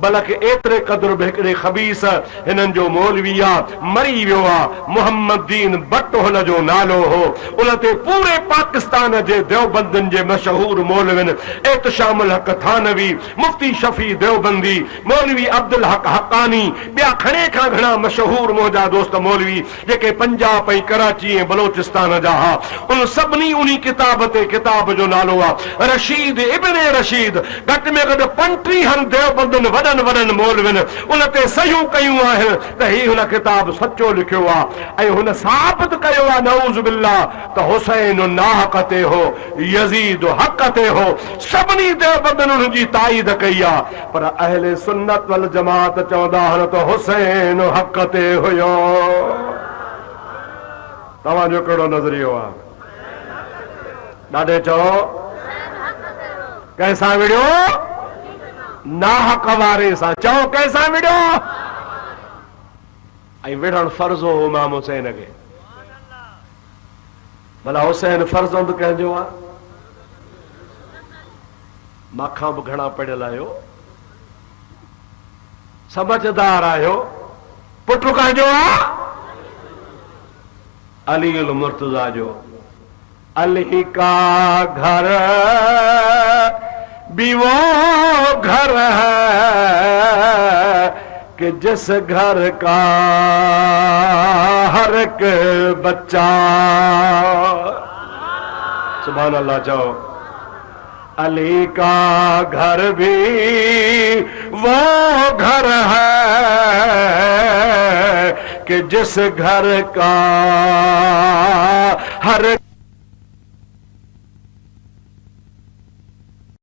बल्कि एतिरे क़दुरु बि हिकिड़े ख़बीस हिननि जो मौलवी आहे, मरी वियो आहे, मोहम्मद दीन भट्ट हुन जो नालो हो। उन ते पूरे पाकिस्तान जे देवबंदियुनि जे मशहूर मौलवियुनि एहतिशामुल हक़ थानवी, मुफ्ती शफी देवबंदी, मौलवी अब्दुल हक हक़ानी, ॿिया घणे खां घणा मशहूर मुंहिंजा दोस्त मौलवी जेके पंजाब ऐं कराची ऐं बलोचिस्तान जा हुआ, उन सभिनी उन किताब ते, किताब जो नालो आहे रशीद इब्ने रशीद। घटि में घटि 35 देवबंदियुनि वॾनि वॾनि मौलवियुनि उन ते सयूं कयूं आहिनि त ही हुन किताब सचो लिखियो आहे ऐं हुन साबित कयो आहे नऊज़ बिल्लाह त हुसैन नाहक़ ते हो, यज़ीद हक़ ते हो। सभिनी देवबंदियुनि जी ताईद कई आहे, पर अहले सुन्नत वल जमात चवंदा आहिनि त हुसैन हक़ ते हुयो। तव्हांजो कहिड़ो नज़रियो आहे? ॾाढे चओ कैसा विड़ियो? नाहक़ वारे सां। चओ कैसा विड़ियो? ऐं विढ़ण फर्ज़ हो इमाम हुसैन खे। भला हुसैन फर्ज़ंद कंहिंजो आहे? माखां बि घणा पढ़ियल आहियो, समझदार आहियो, पुटु कंहिंजो आहे? अली उल मुर्तज़ा जो। अली का घर भी वो घर है कि जिस घर का हर एक बच्चा, सुभान अल्लाह जाओ। अली का घर भी वो घर है कि जिस घर का हर